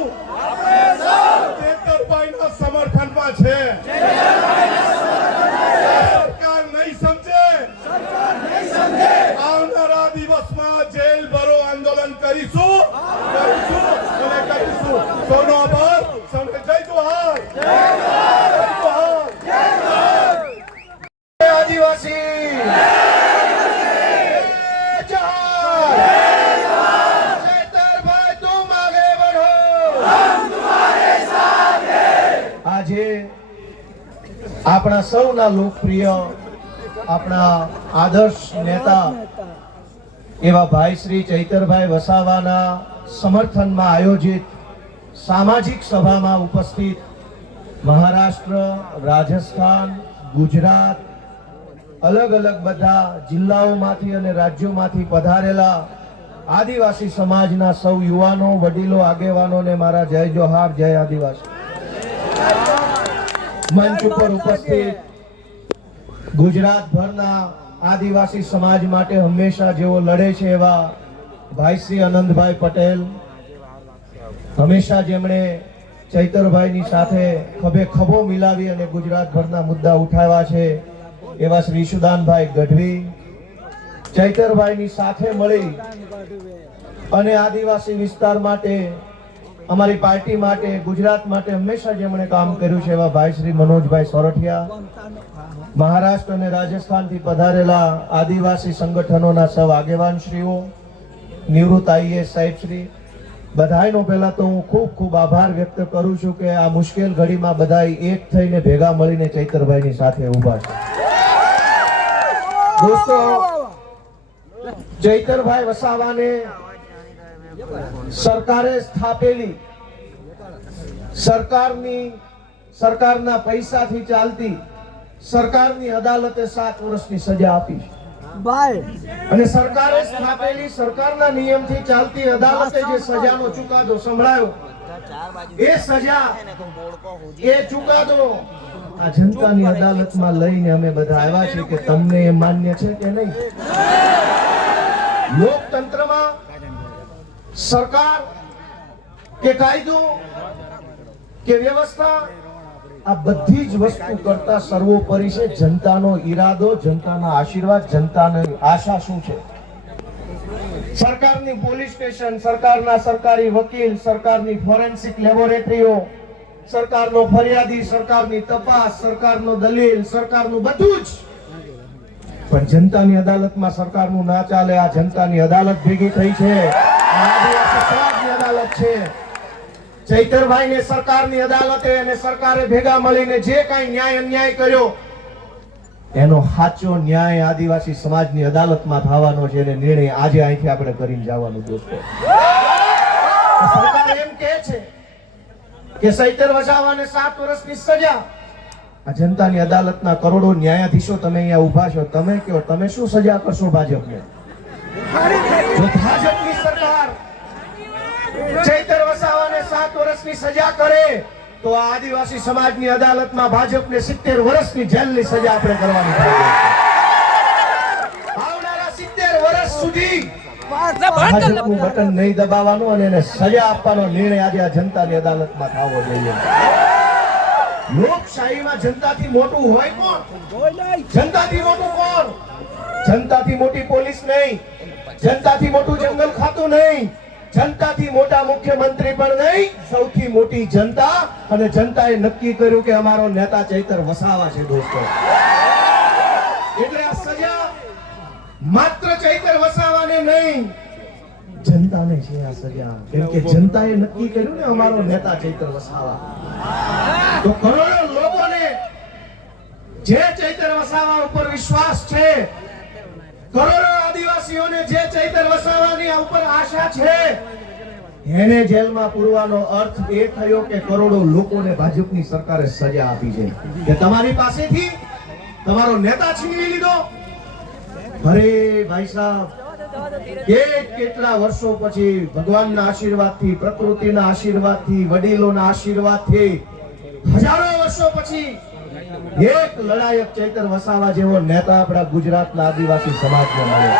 આપણા સૌના લોકપ્રિય, આપણા આદર્શ નેતા એવા ભાઈ શ્રી ચૈતરભાઈ વસાવાના સમર્થનમાં આયોજિત સામાજિક સભામાં ઉપસ્થિત મહારાષ્ટ્ર, રાજસ્થાન, ગુજરાત, અલગ અલગ બધા જિલ્લાઓમાંથી અને રાજ્યોમાંથી પધારેલા આદિવાસી સમાજના સૌ યુવાનો, વડીલો, આગેવાનોને મારા જય જોહાર, જય આદિવાસી. મંચ ઉપર ઉપસ્થિત ગુજરાતભરના આદિવાસી સમાજ માટે હંમેશા જેઓ લડે છે એવા ભાઈ શ્રી આનંદભાઈ પટેલ, હંમેશા જેમણે ચૈતરભાઈની સાથે ખભે ખભો મિલાવી અને ગુજરાતભરના મુદ્દા ઉઠાવ્યા છે એવા શ્રી ઈશુદાનભાઈ ગઢવી, ચૈતરભાઈની સાથે મળી અને આદિવાસી વિસ્તાર માટે, અમારી પાર્ટી માટે, ગુજરાત માટે હંમેશા જેમણે કામ કર્યું છે એવા ભાઈ શ્રી મનોજભાઈ સોરઠિયા, મહારાષ્ટ્ર અને રાજસ્થાનથી પધારેલા આદિવાસી સંગઠનોના સૌ આગેવાનશ્રીઓ, નિવૃત્ત આઈએએસ સાહેબશ્રી, બધાયનો પહેલા તો હું ખૂબ ખૂબ આભાર વ્યક્ત કરું છું કે આ મુશ્કેલ ઘડીમાં બધાય એક થઈને ભેગા મળીને ચૈતરભાઈની સાથે ઊભા છે. દોસ્તો, ચૈતરભાઈ વસાવાને સરકારે સ્થાપેલી, સરકારના પૈસાથી ચાલતી સરકારની અદાલતે 7 વર્ષની સજા આપી છે. ભાઈ અને સરકારે સ્થાપેલી સરકારના નિયમથી ચાલતી અદાલતે જે સજાનો ચુકાદો સંભળાયો, એ સજા, એ ચુકાદો આ જનતાની અદાલતમાં લઈને અમે બધા આવ્યા છીએ કે તમને એ માન્ય છે કે નહીં. લોકતંત્રમાં સરકાર કે કાયદો કે વ્યવસ્થા આ બધી જ વસ્તુ કરતા સર્વોપરી છે જનતાનો ઈરાદો, જનતાના આશીર્વાદ, જનતાની આશા શું છે. સરકારની પોલીસ સ્ટેશન, સરકારના સરકારી વકીલ, સરકારની ફોરેન્સિક લેબોરેટરીઓ, સરકારનો ફરિયાદી, સરકારની તપાસ, સરકારનો દલીલ, સરકારનું બધું જ, પણ જનતાની અદાલતમાં સરકારનું ના ચાલે. આ જનતાની અદાલત ભેગી થઈ છે, આદિવાસી સમાજની અદાલત છે. ચૈતરભાઈને સરકારની અદાલતે અને સરકારે ભેગા મળીને જે કાંઈ ન્યાય અન્યાય કર્યો એનો સાચો ન્યાય આદિવાસી સમાજની અદાલતમાં થવાનો છે અને નિર્ણય આજે અહીંથી આપણે કરીને જવાનું. દોસ્તો, સરકાર એમ કહે છે કે ચૈતર વસાવાને 7 વર્ષની સજા. આ જનતાની અદાલતના કરોડો ન્યાયાધીશો તમે અહીંયા ઊભા છો, તમે કહો તમે શું સજા કરશો ભાજપને? જો ભાજપની સરકાર ચૈતર વસાવાને 7 વર્ષની સજા કરે તો આ આદિવાસી સમાજની અદાલતમાં ભાજપને 70 વર્ષની જેલની સજા આપણે કરવાની છે. આવનારા 70 વર્ષ સુધી ભાજપનું બટન નહીં દબાવવાનું અને એને સજા આપવાનો નિર્ણય આજે આ જનતાની અદાલતમાં થવો જોઈએ. લોકશાહીમાં જનતાથી મોટું હોય કોણ? જનતાથી મોટું કોણ? જનતાથી મોટી પોલીસ નહીં, જનતાથી મોટું જંગલ ખાતું નહીં, જનતાથી મોટા મુખ્યમંત્રી પણ નહીં, સૌથી મોટી જનતા. અને જનતાએ નક્કી કર્યું કે અમારો નેતા ચૈતર વસાવા છે. દોસ્તો, એટલે આ સજા માત્ર ચૈતર વસાવાને નહીં, જનતાને છે આ સજા. કેમ કે જનતાએ નક્કી કર્યું ને અમારો નેતા ચૈતર વસાવા. તો કરોડો લોકોને જે ચૈતર વસાવા ઉપર વિશ્વાસ છે, કરોડો આદિવાસીઓને જે ચૈતર વસાવાની ઉપર આશા છે, એને જેલમાં પૂરવાનો અર્થ એ થયો કે કરોડો લોકોને ભાજપની સરકારે સજા આપી છે કે તમારી પાસેથી તમારો નેતા છીનવી લીધો. અરે ભાઈ સાહેબ, કેટલા વર્ષો પછી ભગવાનના આશીર્વાદથી, પ્રકૃતિના આશીર્વાદથી, વડીલોના આશીર્વાદથી, હજારો વર્ષો પછી એક લડાયક ચૈતર વસાવા જેવો નેતા આપણા ગુજરાતના આદિવાસી સમાજને મળ્યો.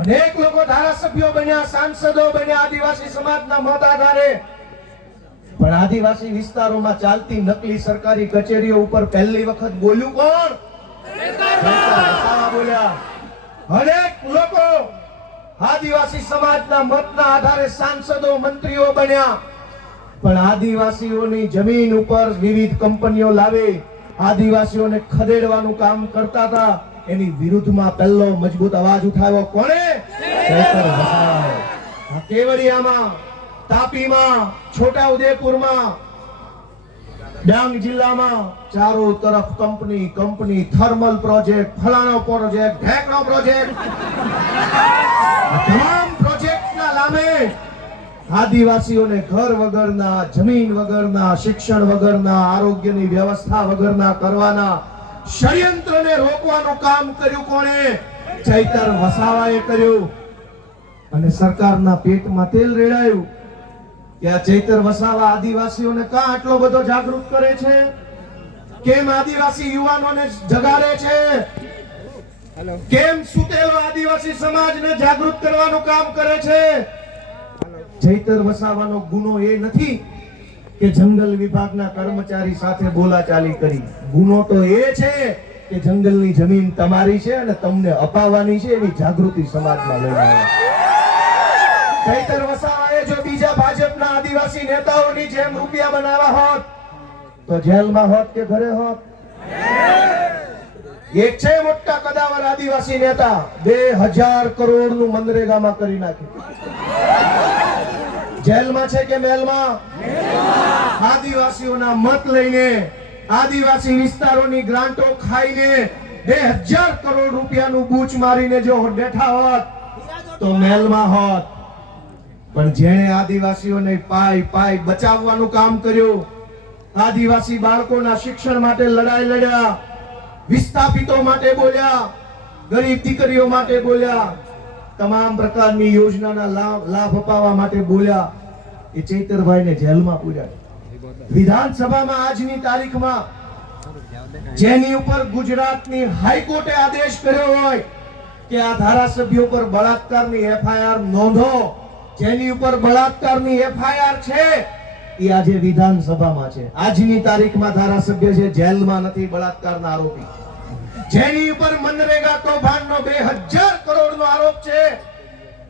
અનેક લોકો ધારાસભ્યો બન્યા, સાંસદો બન્યા આદિવાસી સમાજના મત આધારે, પણ આદિવાસી વિસ્તારોમાં ચાલતી નકલી સરકારી કચેરીઓ ઉપર પહેલી વખત બોલ્યું કોણ? ચૈતર વસાવા બોલ્યા. અનેક લોકો આદિવાસી સમાજના મતના આધારે સાંસદો, મંત્રીઓ બન્યા, પણ આદિવાસીઓની જમીન ઉપર વિવિધ કંપનીઓ લાવી આદિવાસીઓને ખદેડવાનું કામ કરતા હતા. એની વિરુદ્ધમાં પહેલો મજબૂત અવાજ ઉઠાવ્યો કોણે? ચૈતર વસાવાએ. કેવડિયામાં, તાપીમાં, છોટા ઉદેપુરમાં ડાંગ જિલ્લામાં ચારો તરફ કંપની કંપની થર્મલ પ્રોજેક્ટ, ફલાણો પ્રોજેક્ટ, ઢેકણો પ્રોજેક્ટ, આ તમામ પ્રોજેક્ટના નામે આદિવાસીઓને ઘર વગરના, જમીન વગરના, શિક્ષણ વગરના, આરોગ્યની વ્યવસ્થા વગરના કરવાના ષડયંત્રને રોકવાનું કામ કર્યું કોણે? ચૈતર વસાવાએ કર્યું. અને સરકારના પેટમાં તેલ રેડાયું કે આ ચૈતર વસાવા આદિવાસીઓને કાં આટલો બધો જાગૃત કરે છે? કેમ આદિવાસી યુવાનોને જગાડે છે? કેમ સુતેલો આદિવાસી સમાજને જાગૃત કરવાનું કામ કરે છે? ચૈતર વસાવાનો ગુનો એ નથી કે જંગલ વિભાગના કર્મચારી સાથે બોલાચાલી કરી. ગુનો તો એ છે કે જંગલની જમીન તમારી છે અને તમને અપાવવાની છે, એવી જાગૃતિ સમાજમાં લઈને આવ્યા. ચૈતર વસાવાએ જો બીજા ભાજપના આદિવાસી નેતાઓની જેમ રૂપિયા બનાવ્યા હોત તો જેલમાં હોત કે ઘરે હોત? એક છે મોટા કદાવર આદિવાસી નેતા, 2000 કરોડનું મનરેગામાં કરી નાખ્યું. જેલમાં છે કે મેલમાં? આદિવાસીઓના મત લઈને, આદિવાસી વિસ્તારોની ગ્રાન્ટો ખાઈને 2000 કરોડ રૂપિયાનું બૂચ મારીને જો બેઠા હોત તો મેલમાં હોત. પણ જેણે આદિવાસીઓને પાય બચાવવાનું કામ કર્યું, આદિવાસી બાળકોના શિક્ષણ માટે લડાઈ લડ્યા, વિસ્થાપિતો માટે બોલ્યા, ગરીબ દીકરીઓ માટે બોલ્યા, તમામ પ્રકારની યોજનાના લાભ અપાવવા માટે બોલ્યા, એ ચૈતરભાઈને જેલમાં પૂર્યા. વિધાનસભામાં આજની તારીખમાં જેની ઉપર ગુજરાતની હાઈકોર્ટે આદેશ કર્યો હોય કે આ ધારાસભ્યો પર બળાત્કારની એફઆઈઆર નોંધો, જેની ઉપર બળાત્કારની એફઆઈઆર છે એ આજે વિધાનસભામાં છે. આજની તારીખમાં ધારાસભ્ય છે, જેલમાં નથી, બળાત્કારના આરોપી. જેની ઉપર મનરેગા કૌભાંડનો 2000 કરોડનો આરોપ છે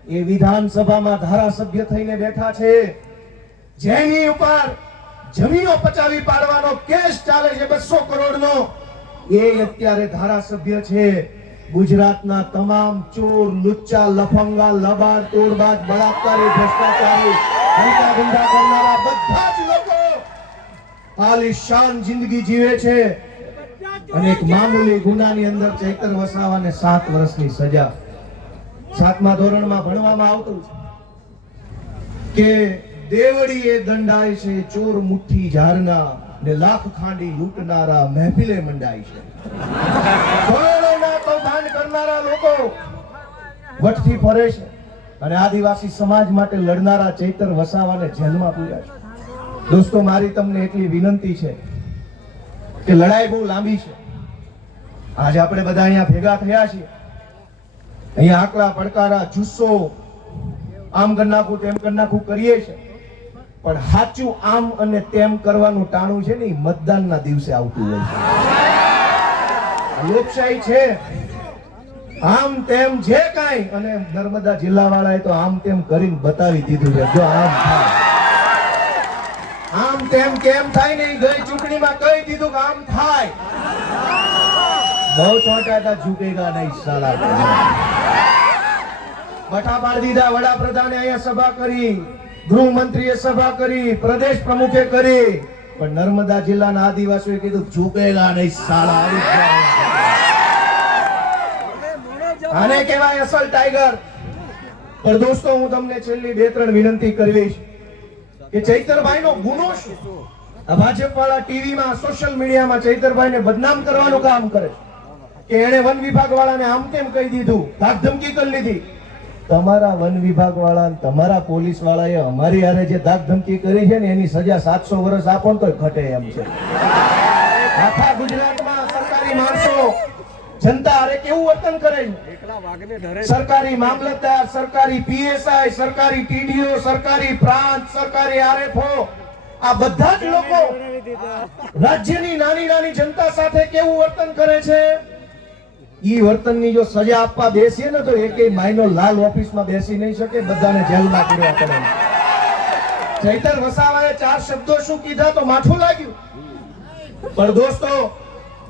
એ વિધાનસભામાં ધારાસભ્ય થઈને બેઠા છે. જેની ઉપર જમીનો પચાવી પાડવાનો કેસ ચાલે છે 200 કરોડનો, એ અત્યારે ધારાસભ્ય છે. ગુજરાતના તમામ ચોર, લુચ્ચા, લફંગા, લબાડ, તોડબાજ, બળાત્કારી, ભ્રષ્ટાચારી, હંતા ગુંડા કરનારા બધા જ લોકો આલિશાન જિંદગી જીવે છે. અને એક મામૂલી ગુનાની અંદર ચૈતર વસાવાને 7 વર્ષની સજા. 7મા ધોરણમાં ભણવામાં આવતું કે દેવડીએ દંડાય છે ચોર મુઠ્ઠી ઝારના, ને લાખ ખાંડી લૂંટનારા મહેફિલે મંડાય છે. કરોડોના કૌભાંડ કરનારા લોકો વટથી ફરે છે અને આદિવાસી સમાજ માટે લડનારા ચૈતર વસાવાને જેલમાં પૂર્યા છે. દોસ્તો, મારી તમને એટલી વિનંતી છે કે લડાઈ બહુ લાંબી છે. આજે આપણે બધા અહીંયા ભેગા થયા છીએ, અહીંયા આકડા પડકારા, જુસ્સો, આમ કરી નાખું તેમ કરી નાખું કરીએ છીએ, પણ સાચું આમ અને તેમ કરવાનું ટાણું છે ને એ મતદાનના દિવસે આવતું હોય છે. લોકશાહી છે, આમ તેમ જે કાંઈ, અને નર્મદા જિલ્લા વાળાએ તો આમ તેમ કરીને બતાવી દીધું છે. જો આમ થાય, આમ તેમ કેમ થાય ને, ગઈ ચૂંટણીમાં કહી દીધું કે આમ થાય. બહુ ચોંટાટા ઝૂકેગા નહીં સાલા. બઠા પાડી દીધા. વડાપ્રધાને અહીંયા સભા કરી, ગૃહમંત્રીએ સભા કરી, પ્રદેશ પ્રમુખે કરી, પણ નર્મદા જિલ્લાના આદિવાસીઓએ કીધું ઝૂકેગા નહીં સાલા. આને કહેવાય અસલ ટાઈગર. પણ દોસ્તો, હું તમને છેલ્લી 2-3 વિનંતી કરીશ કે ચૈતરભાઈનો ગુનો શું? આ ભાજપ વાળા ટીવીમાં, સોશિયલ મીડિયામાં ચૈતરભાઈને બદનામ કરવાનું કામ કરે કે એને વન વિભાગ વાળાને આમ તેમ કહી દીધું, ધાક ધમકી કરી લીધી. તમારા વન વિભાગ વાળા, તમારા પોલીસ વાળાએ અમારી હારે જે ધાક ધમકી કરી છે ને એની સજા 700 વર્ષ આપો ને તોય ઘટે એમ છે. આખા ગુજરાતમાં સરકારી માણસો જનતા હારે કેવું વર્તન કરે છે? સરકારી મામલતદાર, સરકારી પીએસઆઈ, સરકારી ટીડીઓ, સરકારી પ્રાંત, સરકારી આરએફઓ, આ બધા જ લોકો રાજ્યની નાની નાની જનતા સાથે કેવું વર્તન કરે છે? ઈ વર્તનની જો સજા આપવા બેસીએ ને તો એકેય માયનો લાલ ઓફિસમાં બેસી નહીં શકે, બધાને જેલમાં પૂરવા પડે. ચૈતર વસાવાએ 4 શબ્દો શું કીધા તો માઠું લાગ્યું. પણ દોસ્તો,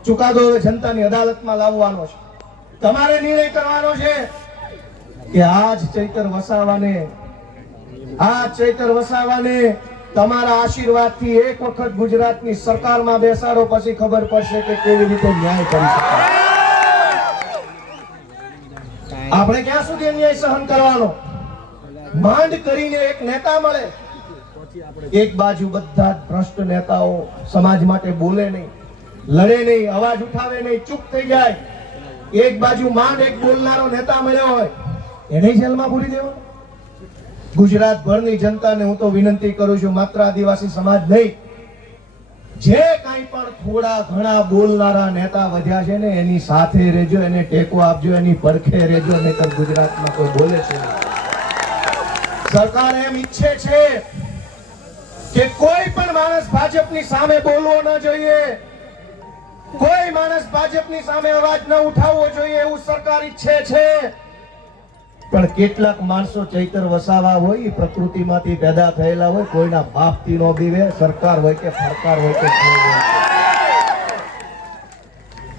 ચુકાદો હવે જનતાની અદાલતમાં લાવવાનો છે. તમારે નિર્ણય કરવાનો છે કે આજ ચૈતર વસાવાને તમારા આશીર્વાદથી એક વખત ગુજરાતની સરકારમાં બેસાડો, પછી ખબર પડશે કે કેવી રીતે ન્યાય કરી શકાય. આપણે ક્યાં સુધી અન્યાય સહન કરવાનો? માંડ કરીને એક નેતા મળે, એક બાજુ બધા જ ભ્રષ્ટ નેતાઓ સમાજ માટે બોલે નહીં, લડે નહીં, અવાજ ઉઠાવે નહીં, ચૂપ થઈ જાય. એક બાજુ માંડ એક બોલનારો નેતા મળ્યો હોય, એને જેલમાં પૂરી દેવાનો. ગુજરાતભરની જનતાને હું તો વિનંતી કરું છું, માત્ર આદિવાસી સમાજ નહીં, જે કાંઈ પણ થોડા ઘણા બોલનારા નેતા વધ્યા છે ને, એની સાથે રહેજો, એને ટેકો આપજો, એની પડખે રહેજો, નહીંતર ગુજરાતમાં કોઈ બોલે છે નહીં. સરકાર એમ ઈચ્છે છે કે કોઈ પણ માણસ ભાજપની સામે બોલવો ન જોઈએ, કોઈ માણસ ભાજપની સામે અવાજ ન ઉઠાવવો જોઈએ, એવું સરકાર ઈચ્છે છે. પણ કેટલાક માણસો ચૈતર વસાવા હોય, એ પ્રકૃતિમાંથી પેદા થયેલા હોય, કોઈના બાપથી નો બીવે, સરકાર હોય કે સરકાર હોય કે કોઈ હોય.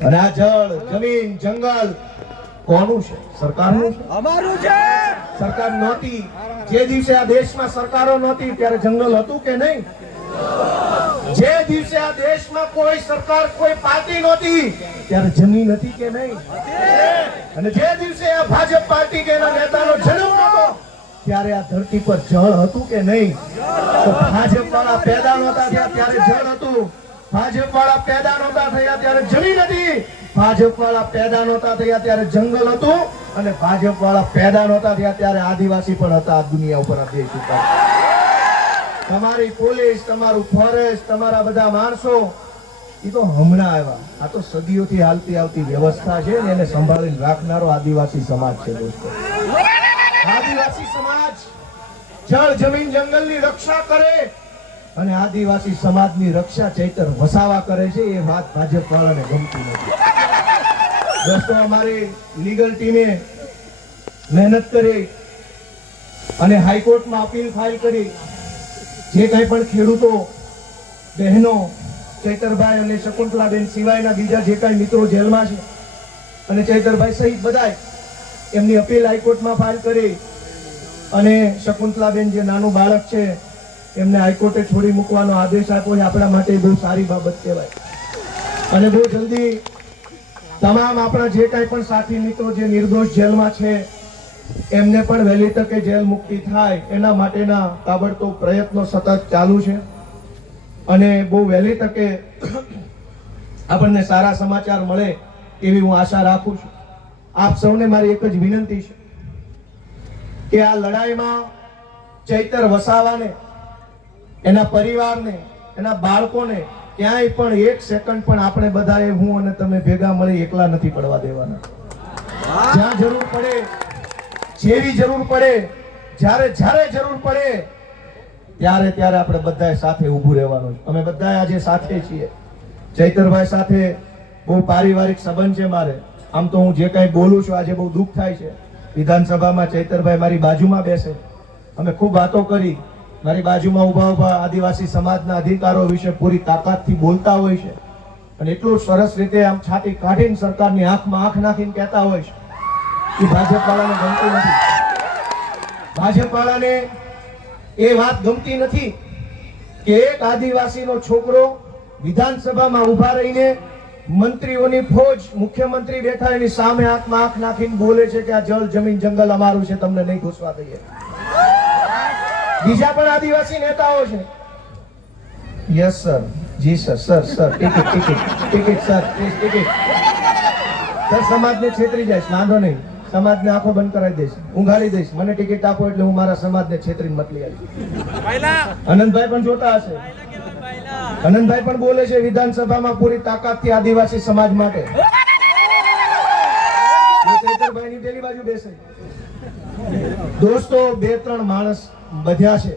અને આ જળ, જમીન, જંગલ કોનું છે? સરકારનું છે, અમારું છે. સરકાર નહોતી, જે દિવસે આ દેશમાં સરકારો નહોતી ત્યારે જંગલ હતું કે નહીં? જે દિવસે આ દેશમાં કોઈ સરકાર, કોઈ પાર્ટી નહોતી ત્યારે જમીન હતી કે નહીં? અને જે દિવસે આ ભાજપ પાર્ટી કે એના નેતાનો જન્મ નહોતો ત્યારે આ ધરતી પર જળ હતું કે નહીં? તો ભાજપ વાળા પેદા નહોતા થયા ત્યારે જળ હતું, ભાજપ વાળા પેદા નહોતા થયા ત્યારે જમીન હતી, ભાજપ વાળા પેદા નહોતા થયા ત્યારે જંગલ હતું, અને ભાજપ વાળા પેદા નહોતા થયા ત્યારે આદિવાસી પણ હતા આ દુનિયા ઉપર, આ દેશ ઉપર. તમારી પોલીસ, તમારું ફોરેસ્ટ, તમારા બધા માણસો એ તો હમણાં આવ્યા. આ તો સદીઓથી હાલતી આવતી વ્યવસ્થા છે ને, એને સંભાળીને રાખનારો આદિવાસી સમાજ છે દોસ્તો. આદિવાસી સમાજ જળ, જમીન, જંગલની રક્ષા કરે, અને આદિવાસી સમાજની રક્ષા ચૈતર વસાવા કરે છે. એ વાત ભાજપ વાળાને ગમતી નથી. દોસ્તો, અમારી લીગલ ટીમે મહેનત કરી અને હાઈકોર્ટમાં અપીલ ફાઇલ કરી. જે કંઈ પણ ખેડૂતો, બહેનો, ચૈતરભાઈ અને શકુંતલાબેન સિવાયના બીજા જે કાંઈ મિત્રો જેલમાં છે, અને ચૈતરભાઈ સહિત બધાય, એમની અપીલ હાઈકોર્ટમાં ફાઇલ કરી. અને શકુંતલાબેન જે નાનું બાળક છે એમને હાઈકોર્ટે છોડી મૂકવાનો આદેશ આપ્યો છે. આપણા માટે બહુ સારી બાબત કહેવાય. અને બહુ જલ્દી તમામ આપણા જે કાંઈ પણ સાથી મિત્રો જે નિર્દોષ જેલમાં છે એમને પણ વહેલી તકે જેલ મુક્તિ થાય એના માટેના તાબડતોબ પ્રયત્નો સતત ચાલુ છે. અને બહુ વહેલી તકે આપણને સારા સમાચાર મળે એવી હું આશા રાખું છું. આપ સૌને મારી એક જ વિનંતી છે કે આ લડાઈમાં ચૈતર વસાવાને, એના પરિવારને, એના બાળકોને ક્યાંય પણ એક સેકન્ડ પણ આપણે બધાએ, હું અને તમે ભેગા મળી એકલા નથી પડવા દેવાના. જ્યાં જરૂર પડે, જેવી જરૂર પડે, જ્યારે જરૂર પડે ત્યારે આપણે બધાએ સાથે ઊભું રહેવાનું. અમે બધાએ આજે સાથે છીએ. ચૈતરભાઈ સાથે બહુ પારિવારિક સંબંધ છે મારે. આમ તો હું જે કાંઈ બોલું છું આજે બહુ દુઃખ થાય છે. વિધાનસભામાં ચૈતરભાઈ મારી બાજુમાં બેસે, અમે ખૂબ વાતો કરી, મારી બાજુમાં ઊભા આદિવાસી સમાજના અધિકારો વિશે પૂરી તાકાતથી બોલતા હોય છે. અને એટલું સરસ રીતે આમ છાતી કાઢીને સરકારની આંખમાં આંખ નાખીને કહેતા હોય છે કે ભાજપ વાળાને ગમતું નથી. ભાજપ વાળાને એ વાત ગમતી નથી કે એક આદિવાસીનો છોકરો વિધાનસભામાં ઉભા રહીને મંત્રીઓની ફોજ, મુખ્યમંત્રી બેઠા એની સામે આંખમાં આંખ નાખીને બોલે છે કે આ જળ, જમીન, જંગલ અમારું છે, તમને નહીં ઘૂસવા દઈએ. બીજા પણ આદિવાસી નેતાઓ છે. યસ સર, જી sir, sir ticket sir, ticket sir. સમાજને છેતરી જાય, વાંધો નહીં, સમાજને આંખો બંધ કરાવી દઈશ, ઊંઘાડી દઈશ. મને ટિકિટ આપો એટલે હું મારા સમાજને છેતરીને મતલી આવીશ. આનંદભાઈ પણ જોતા હશે, આનંદભાઈ પણ બોલે છે વિધાનસભામાં પૂરી તાકાતથી આદિવાસી સમાજ માટે. ચૈતરભાઈની પેલી બાજુ બેસે. દોસ્તો, 2-3 માણસ બધ્યા છે,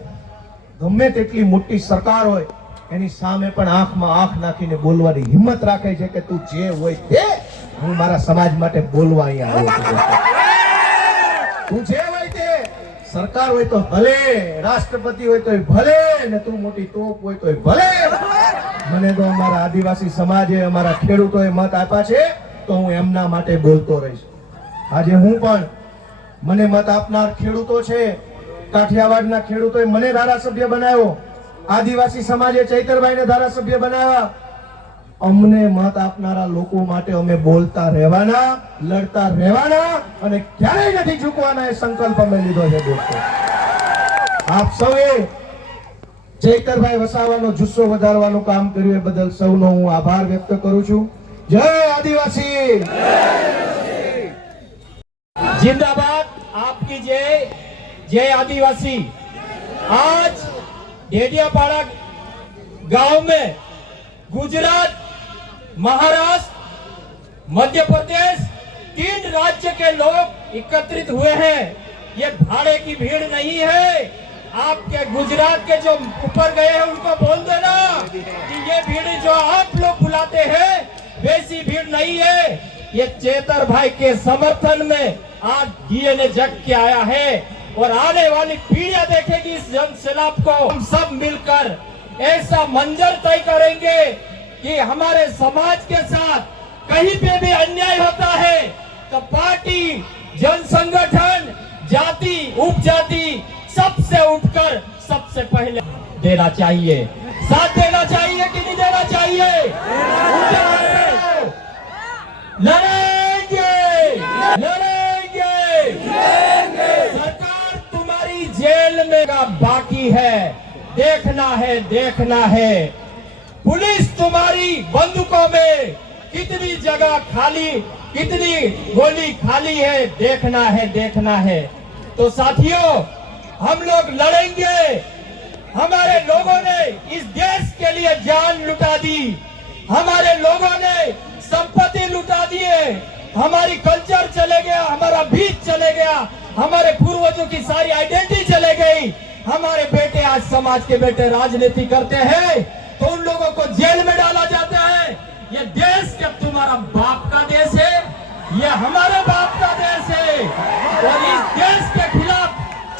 ગમે તેટલી મોટી સરકાર હોય એની સામે પણ આંખમાં આંખ નાખીને બોલવાની હિંમત રાખે છે કે તું જે હોય તે, હું મારા સમાજ માટે બોલવા અહીંયા આવ્યો છું. તું જે હોય તે, સરકાર હોય તો ભલે, રાષ્ટ્રપતિ હોય તો ભલે, ને તું મોટી તોપ હોય તો ભલે. મને તો અમારા આદિવાસી સમાજે, અમારા ખેડૂતોએ મત આપ્યા છે તો હું એમના માટે બોલતો રહીશ. આજે હું પણ, મને મત આપનાર ખેડૂતો છે, કાઠિયાવાડના ખેડૂતોએ મને ધારાસભ્ય બનાવ્યો, આદિવાસી સમાજે ચૈતરભાઈને ધારાસભ્ય બનાવ્યા. અમને મત આપનારા લોકો માટે અમે બોલતા રહેવાના, લડતા રહેવાના અને ક્યારેય નથી ઝૂકવાના એ સંકલ્પ અમે લીધો છે દોસ્તો. આપ સૌએ ચૈતરભાઈ વસાવાનો જુસ્સો વધારવાનું કામ કર્યું એ બદલ સૌનો હું આભાર વ્યક્ત કરું છું. જય આદિવાસી, जिंदाबाद, आपकी जय, जय आदिवासी। आज डेडियापाड़ा गांव में गुजरात, महाराष्ट्र, मध्य प्रदेश 3 राज्य के लोग एकत्रित हुए हैं। ये भाड़े की भीड़ नहीं है। आपके गुजरात के जो ऊपर गए हैं उनको बोल देना कि ये भीड़ जो आप लोग बुलाते हैं वैसी भीड़ नहीं है। ये चेतर भाई के समर्थन में आज डीएनए जग के आया है और आने वाली पीढ़ियां देखेगी इस जन सैलाब को। हम सब मिलकर ऐसा मंजर तय करेंगे कि हमारे समाज के साथ कहीं पे भी अन्याय होता है तो पार्टी, जन संगठन, जाति, उपजाति सबसे उठकर सबसे पहले देना चाहिए, साथ देना चाहिए कि नहीं देना चाहिए? लड़ेंगे, लड़ेंगे, सरकार तुम्हारी जेल में का बाकी है, देखना है, देखना है। पुलिस तुम्हारी बंदूकों में कितनी जगह खाली, कितनी गोली खाली है, देखना है, देखना है। तो साथियों, हम लोग लड़ेंगे। हमारे लोगों ने इस देश के लिए जान लुटा दी, हमारे लोगों ने संपत्ति लुटा दिए, हमारी कल्चर चले गया, हमारा बीज चले गया, हमारे पूर्वजों की सारी आइडेंटिटी चले गई। हमारे बेटे आज समाज के बेटे राजनीति करते हैं तो उन लोगों को जेल में डाला जाता है। ये देश क्या तुम्हारा बाप का देश है? ये हमारे बाप का देश है। और इस देश के खिलाफ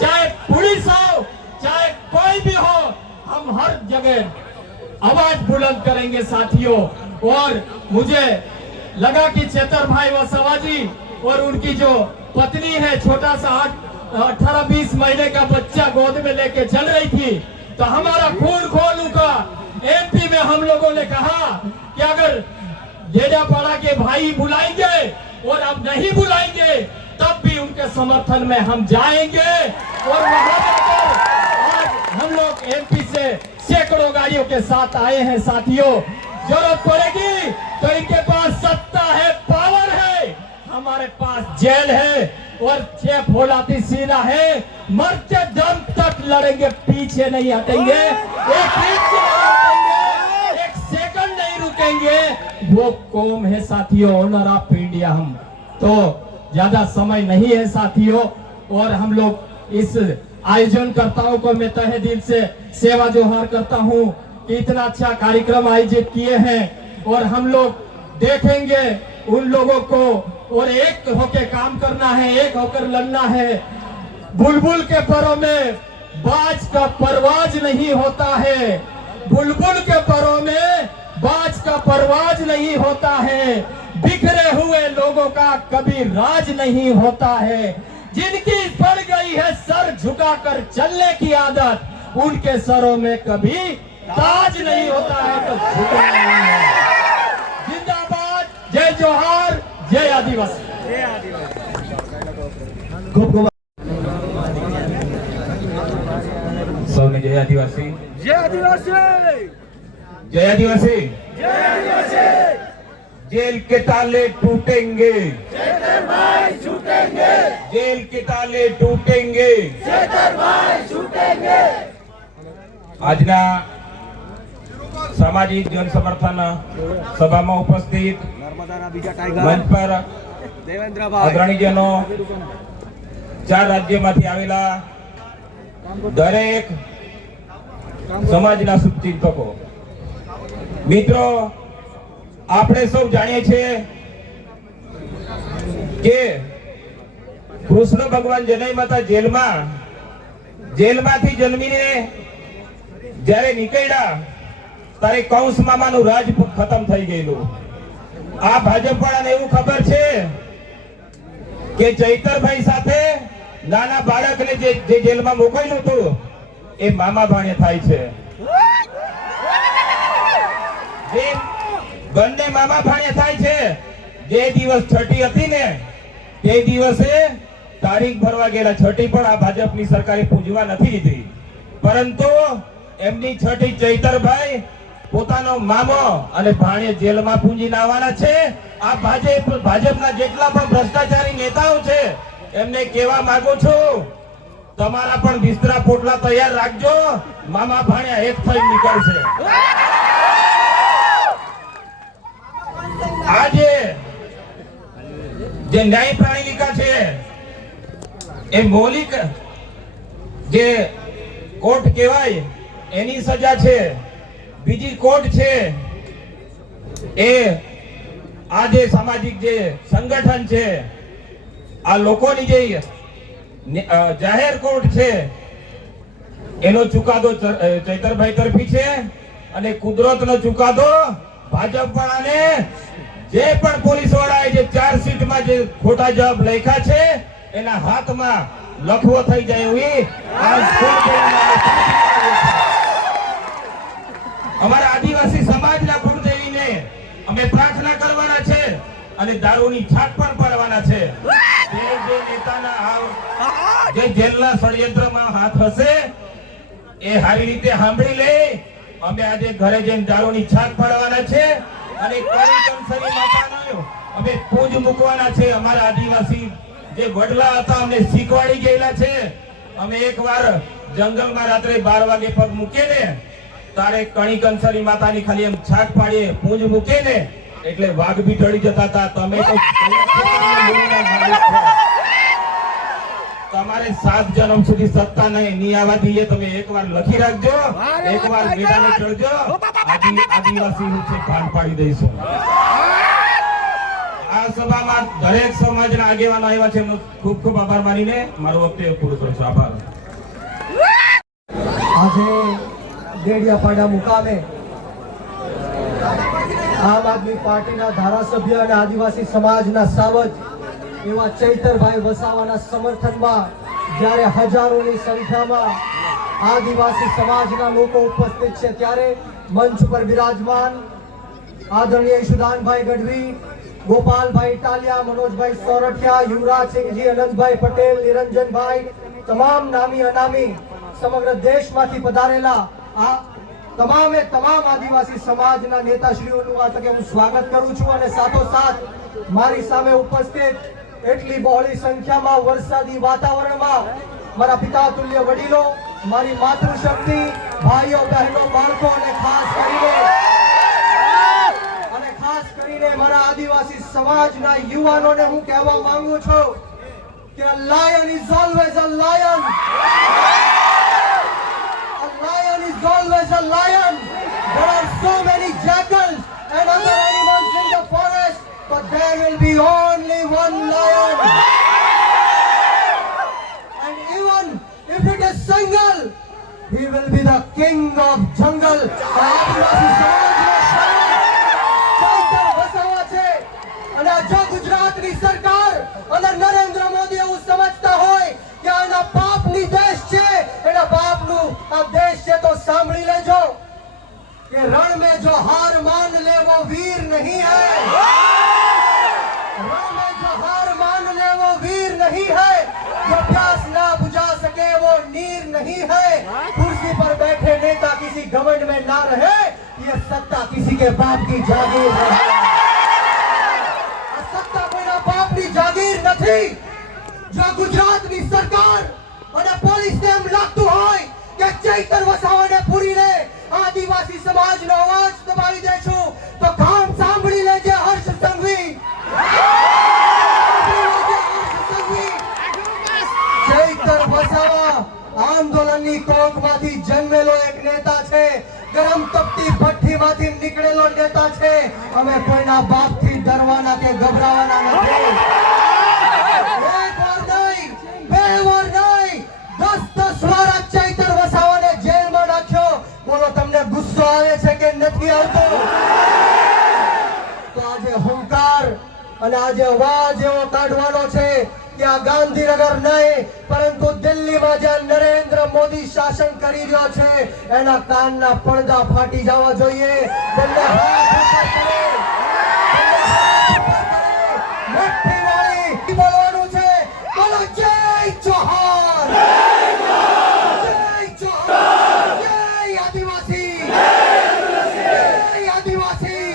चाहे पुलिस हो, चाहे कोई भी हो, हम हर जगह आवाज बुलंद करेंगे साथियों। और मुझे लगा कि चेतर भाई वसावा जी और उनकी जो पत्नी है, छोटा सा 18-20 महीने का बच्चा गोद में लेके चल रही थी, तो हमारा खून खोलू का एमपी में हम लोगों ने कहा कि अगर डेडियापाड़ा के भाई बुलाएंगे और अब नहीं बुलाएंगे तब भी उनके समर्थन में हम जाएंगे। और वहां जाकर आज हम लोग एमपी से सैकड़ों गाड़ियों के साथ आए हैं साथियों। जरूरत पड़ेगी तो इनके पास सत्ता है, पावर है, हमारे पास जेल है और 6 फौलादी सीना है। मरते दम तक लड़ेंगे, पीछे नहीं हटेंगे, एक इंच नहीं हटेंगे, एक सेकंड नहीं रुकेंगे। वो कौम है साथियों, ऑनर ऑफ इंडिया। हम तो ज्यादा समय नहीं है साथियों और हम लोग इस आयोजनकर्ताओं को मैं तहे दिल से सेवा जोहार करता हूँ कि इतना अच्छा कार्यक्रम आयोजित किए हैं और हम लोग देखेंगे उन लोगों को और एक होकर काम करना है, एक होकर लड़ना है। बुलबुल के परों में बाज का परवाज नहीं होता है, बुलबुल के परों में बाज का परवाज नहीं होता है। बिखरे हुए लोगों का कभी राज नहीं होता है। जिनकी पड़ गई है सर झुकाकर चलने की आदत, उनके सरों में कभी ताज नहीं होता है तो झुकना नहीं है। जिंदाबाद, जय जोहार, जय आदिवासी। ખૂબ ખૂબ સૌને જય આદિવાસી, जय आदिवासी, जय आदिवासी। जय आदिवासी। जेल के ताले टूटेंगे, चेतर भाई छूटेंगे, जेल के ताले टूटेंगे। चेतर भाई छूटेंगे। આજના સામાજિક જન સમર્થન સભામાં ઉપસ્થિત મંચ પર અગ્રણીજનો, 4 રાજ્યોમાંથી આવેલા દરેક સમાજના શુભચિંતકો, મિત્રો, આપણે સૌ જાણીએ છીએ કે કૃષ્ણ ભગવાન જનય માતા જેલમાંથી જન્મીને જ્યારે નીકળ્યા ત્યારે કૌંસ મામાનું રાજ ખતમ થઈ ગયેલું. આ ભાજપવાળાને એવું ખબર છે કે ચૈતરભાઈ સાથે નાના બાળકને જે જેલમાં મોકલ્યું હતું એ મામા ભાણે થાય છે. જે બંને મામા ભાણે થાય છે, જે દિવસ છઠ્ઠી હતી ને તે દિવસે તારીખ ભરવા ગયેલા. છઠ્ઠી પણ આ ભાજપની સરકારે પૂજવા નથી દીધી, પરંતુ એમની છઠ્ઠી ચૈતરભાઈ પોતાનો મામો અને ભાણે જેલમાં પૂંજીને આવવાના છે. આ ભાજપના જેટલા પણ ભ્રષ્ટાચારી નેતાઓ છે એમને કહેવા માંગુ છું, તમારા પણ બિસ્તરા પોટલા તૈયાર રાખજો, મામા ભાણ્યા એક થઈ નીકળશે. આજે જે ન્યાય પ્રાણિકા છે એ મૌલિક જે કોર્ટ કહેવાય એની સજા છે. બીજી કોર્ટ છે એ આ જે સામાજિક જે સંગઠન છે, આ લોકોની જે જાહેર કોર્ટ છે એનો ચુકાદો ચૈતરભાઈ તરફી છે અને કુદરતનો ચુકાદો ભાજપ વાળાને જે પણ પોલીસ વાળાએ જે ચાર્જશીટમાં જે ખોટા જવાબ લખ્યા છે એના હાથમાં લખવો થઈ જાય એવી અમારા આદિવાસી સમાજના કુળદેવીને અમે પ્રાર્થના કરવાના છે અને દારૂની છાપ પણ પાડવાના છે. જે નેતાના જે જેલના ષડયંત્રમાં હાથ હશે એ સારી રીતે સાંભળી લે. અમે આજે ઘરે જઈને દારૂની છાપ પાડવાના છે અને કંસરી માતાનો અમે પૂજ મૂકવાના છે. અમારા આદિવાસી જે વડલા હતા અમને શીખવાડી ગયેલા છે. અમે એકવાર જંગલમાં રાત્રે 12 વાગે પગ મૂકે ને તારે કણી કંસરી માતાની ખાલી એમ છાક પાડીએ પૂંજ મૂકે ને એટલે વાઘ બી ટળી જતા હતા. તમે તો તમારે 7 જન્મ સુધી સત્તા નહીં આવવા દઈએ. તમે એકવાર લખી રાખજો, એકવાર મેદાને ચડજો, આદિવાસી છે ભાન પાડી દઈશું. આ સભામાં દરેક સમાજના આગેવાનો આવ્યા છે. ખૂબ ખૂબ આભાર માનીને મારો વક્તવ્ય પૂરું કરું છું. આભાર. આજે ડેડિયાપાડા મુકામે આમ આદમી પાર્ટીના ધારાસભ્ય અને આદિવાસી સમાજના સાવજ એવા ચૈતરભાઈ વસાવાના સમર્થનમાં જ્યારે હજારોની સંખ્યામાં આદિવાસી સમાજના લોકો ઉપસ્થિત છે ત્યારે મંચ પર બિરાજમાન આદરણીય ઈશુદાનભાઈ ગઢવી, ગોપાલભાઈ ટાલિયા, મનોજભાઈ સોરઠિયા, યુવરાજસિંહજી, અનંતભાઈ પટેલ, નિરંજનભાઈ, તમામ નામી અનામી સમગ્ર દેશમાંથી પધારેલા આ તમામે તમામ આદિવાસી સમાજના નેતાશ્રીઓનું આ તકે હું સ્વાગત કરું છું અને સાથોસાથ મારી સામે ઉપસ્થિત એટલી બહોળી સંખ્યામાં વરસાદી વાતાવરણમાં મારા પિતા તુલ્ય વડીલો, મારી માતૃશક્તિ, ભાઈઓ બહેનો, બાળકો અને ખાસ કરીને મારા આદિવાસી સમાજના યુવાનોને હું કહેવા માંગુ છું કે a lion is always a lion. A lion is always a lion. There are so many jackals and other animals in the forest, but there will be only one lion. And even if it is single, he will be the king of jungle. આદિવાસી સમાજનો ચૈતર વસાવા છે અને જો ગુજરાતની સરકાર અને નરેન્દ્ર મોદી એવું સમજતા હોય કે આના બાપની દેશ છે, એના બાપનું આ દેશ છે, તો સાંભળી લેજો કે રણ में जो हार मान ले वो वीर नहीं है. रण में जो हार मान ले वो वीर नहीं है. जो प्यास ना बुझा सके वो नीर नहीं है. कुर्सी पर बैठे नेता किसी घमंड में ना रहे, ये सत्ता किसी के बाप की जागीर है. सत्ता कोઈના બાપની જાગીર નથી. જો ગુજરાતની સરકાર અને પોલીસને એમ લાગતું હોય કે ચૈતર વસાવાને પૂરીને આદિવાસી સમાજનો અવાજ દબાવી દેશું તો કામ સાંભળી લેજે હર્ષ સંઘવી. ચૈતર વસાવા આંદોલનની કોખમાંથી જન્મેલો એક નેતા છે, ગરમ તપતી ભઠ્ઠીમાંથી નીકળેલો નેતા છે. અમે કોઈના બાપથી ડરવાના કે ગભરાવાના નથી. એક વાર નહીં, બે વાર નહીં, 10 વાર આ ચૈતર વસાવાને જેલમાં નાખ્યો. બોલો તમને ગુસ્સો આવે છે કે નથી આવતો? તો આજે હુંકાર અને આજે અવાજ એવો કાઢવાનો છે કે આ ગાંધીનગર નહીં પરંતુ દિલ્હીમાં જ્યાં નરેન્દ્ર મોદી શાસન કરી રહ્યો છે એના કાનના પડદા ફાટી જવા જોઈએ. બંને હાથ ઉપર કરે. મુઠ્ઠી વાળી બોલવાનું છે. બોલો જય જોહાર, જય જોહાર, જય આદિવાસી, જય આદિવાસી.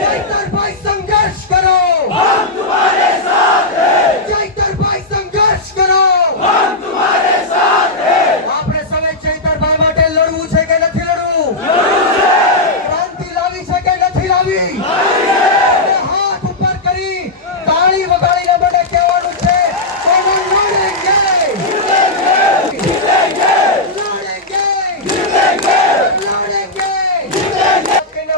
ચૈતરભાઈ સંઘર્ષ કરો, हम तुम्हारे साथ हैं, ચૈતરભાઈ સંઘર્ષ કરો. हम तुम्हारे साथ हैं. આપણે સૌએ ચૈતરભાઈ માટે લડવું છે કે નથી લડવું? ક્રાંતિ લાવી છે કે નથી લાવી? અને હાથ ઉપર કરી તાળી વગાડીને મને કહેવાનું છે કે હું લડેંગે, લડેંગે.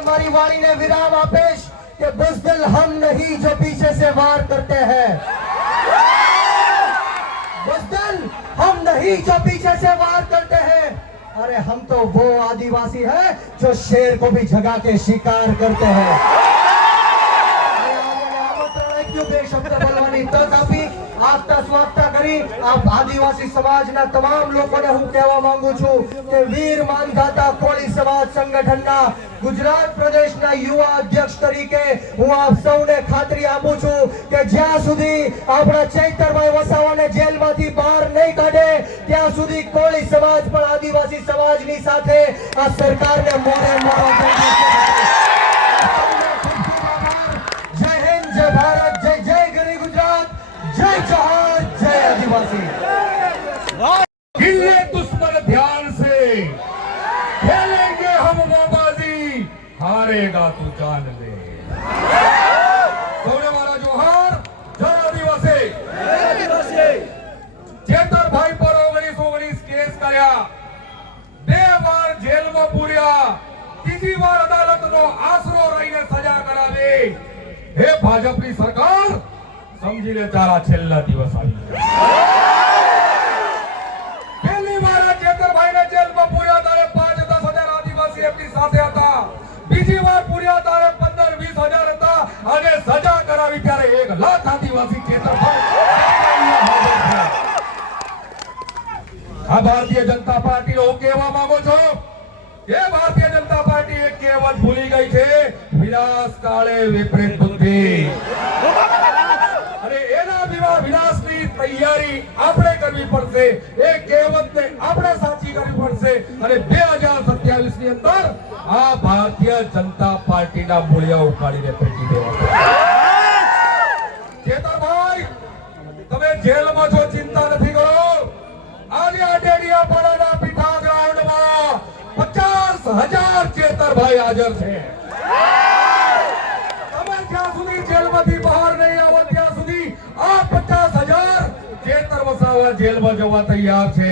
મારી વાણીને વિરામ આપીશ કે બુઝદિલ हम नहीं जो पीछे से वार करते हैं. बुज़दिल हम नहीं जो पीछे से वार करते हैं. अरे हम तो वो आदिवासी हैं जो शेर को भी जगा के शिकार करते हैं. શબ્દ બોલવાની તક આપી આપતા સ્વાગતા કરી આપ આદિવાસી સમાજના તમામ લોકોને હું કહેવા માંગુ છું કે વીર માનધાતા કોળી સમાજ સંગઠનના ગુજરાત પ્રદેશના યુવા અધ્યક્ષ તરીકે હું આપ સૌને ખાતરી આપું છું કે જ્યાં સુધી આપણા ચૈતરભાઈ વસાવાને જેલમાંથી બહાર નહીં કાઢે ત્યાં સુધી કોળી સમાજ પણ આદિવાસી સમાજની સાથે આ સરકારને મોરે મોરો કરી જય હિન્દ, જય ભારત, જય જય ગરી ગુજરાત, જય જોહાર, જય આદિવાસી. गिल्ले दुश्मन ध्यान से खेलेंगे हम वो बाजी, हारेगा तू जान ले. सौने वाला जोहार, जय आदिवासी. ચેતરભાઈ પર 1919 કેસ કર્યા, 2 વાર જેલમાં પૂર્યા, ત્રીજી વાર અદાલતનો આશરો રહીને સજા કરાવી. હે ભાજપની સરકાર, સમજી લે તારા છેલ્લા દિવસ આવી ગયા. પહેલી વાર ચેતરભાઈને જેલમાં પૂર્યા ત્યારે 5-10 હજાર આદિવાસી એમની સાથે હતા. બીજી વાર પૂર્યા ત્યારે 15-20 હજાર હતા અને સજા કરાવી ત્યારે 1 લાખ આદિવાસી ચેતરભાઈ આ ભારતીય જનતા પાર્ટીનો હું કહેવા માંગુ છું કે ભારતીય જનતા પાર્ટી એક કહેવત ભૂલી ગઈ છે, વિનાશ કાળે વિપરીત બુદ્ધિ. અને એના વિનાશની તૈયારી આપણે કરવી પડશે. એ કહેવતને આપણે સાચી કરવી પડશે અને 2027 ની અંદર આ ભારતીય જનતા પાર્ટીના મૂળિયા ઉખાડીને ફેંકી દેવા. ચેતરભાઈ, તમે જેલમાં છો, ચિંતા નથી કરો. આજે આ ડેડિયાપાડાના પીઠા ગ્રાઉન્ડમાં 50,000 ચેતરભાઈ હાજર છે. તમે જ્યાં સુધી જેલમાંથી બહાર નહીં આવો ત્યાં સુધી આ 50,000 ચેતર વસાવા જેલમાં જવા તૈયાર છે.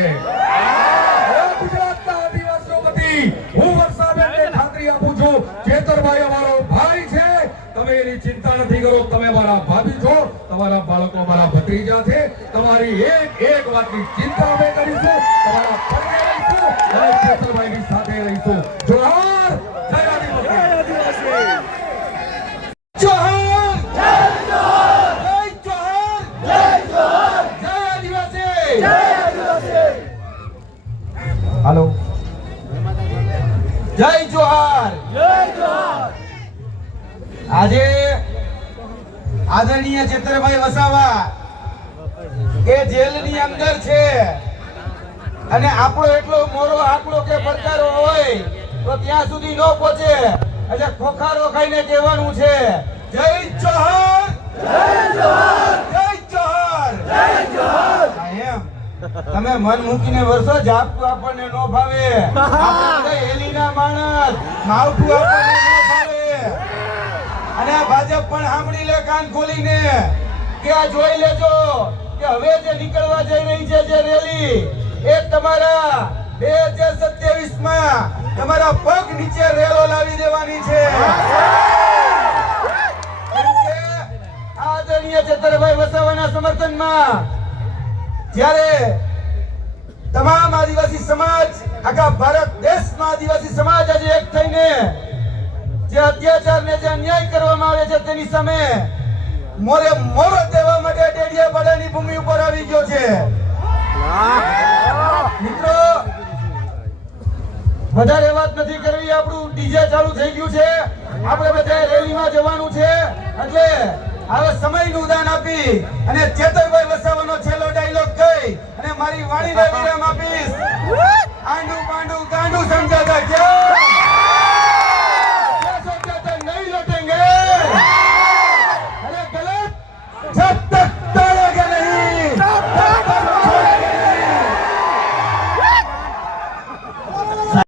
ગુજરાતના આદિવાસીઓ વતી હું વર્ષાબેનને ખાતરી આપું છું, ચેતરભાઈ અમારો ભાઈ છે. તમે એની ચિંતા નથી કરો. તમે મારા ભાભી છો, તમારા બાળકો મારા ભત્રીજા છે. તમારી એક વાતની ચિંતા અમે કરીશું. તમારા ફરકે રહીશું અને ચેતરભાઈની સાથે રહીશું. જોહાર, જય આદિવાસી. જોહાર, જય જોહાર, જય જોહાર, જય જોહાર, જય આદિવાસી, જય આદિવાસી. હાલો, જય જોહાર, जय जोहार. આજે આદરણીય ચેતરભાઈ વસાવા એ જેલની અંદર છે અને આપણો એટલો મોરો આંકડો કે પડકારો હોય તો ત્યાં સુધી ન પહોંચે એટલે ખોખારો ખાઈને કહેવાનું છે જય જોહાર, जय जोहार. જય જોહાર, जय जोहार. એમ તમે મન મૂકીને વર્ષો જાપતું આપણને ન ભાવે. આપણે હેલીના માણસ માવઠું આપણને ન ભાવે. અને આ ભાજપ પણ સાંભળી લે કાન ખોલીને કે આ જોઈ લેજો કે હવે જે નીકળવા જઈ રહી છે જે રેલી એ તમારા 2027 માં તમારા પગ નીચે રેલો લાવી દેવાની છે. કેમ કે આદરણીય ચેતરભાઈ વસાવાના સમર્થનમાં જ્યારે તમામ આદિવાસી સમાજ, આખા ભારત દેશમાં આદિવાસી સમાજ આજે એક થઈને જે અત્યાચાર ને જે અન્યાય કરવામાં આવે છે તેની સામે મોરે મોરો દેવા માટે ડેડિયાપાડાની ભૂમિ ઉપર આવી ગયો છે. મિત્રો વધારે વાત નથી કરવી, આપણું ડીજે ચાલુ થઈ ગયું છે, આપણે બધા રેલીમાં જવાનું છે, એટલે હવે સમયનું દાન આપી અને ચેતરભાઈ વસાવાનો છેલ્લો ડાયલોગ કહી અને મારી વાણીને વિરામ આપીશ. આ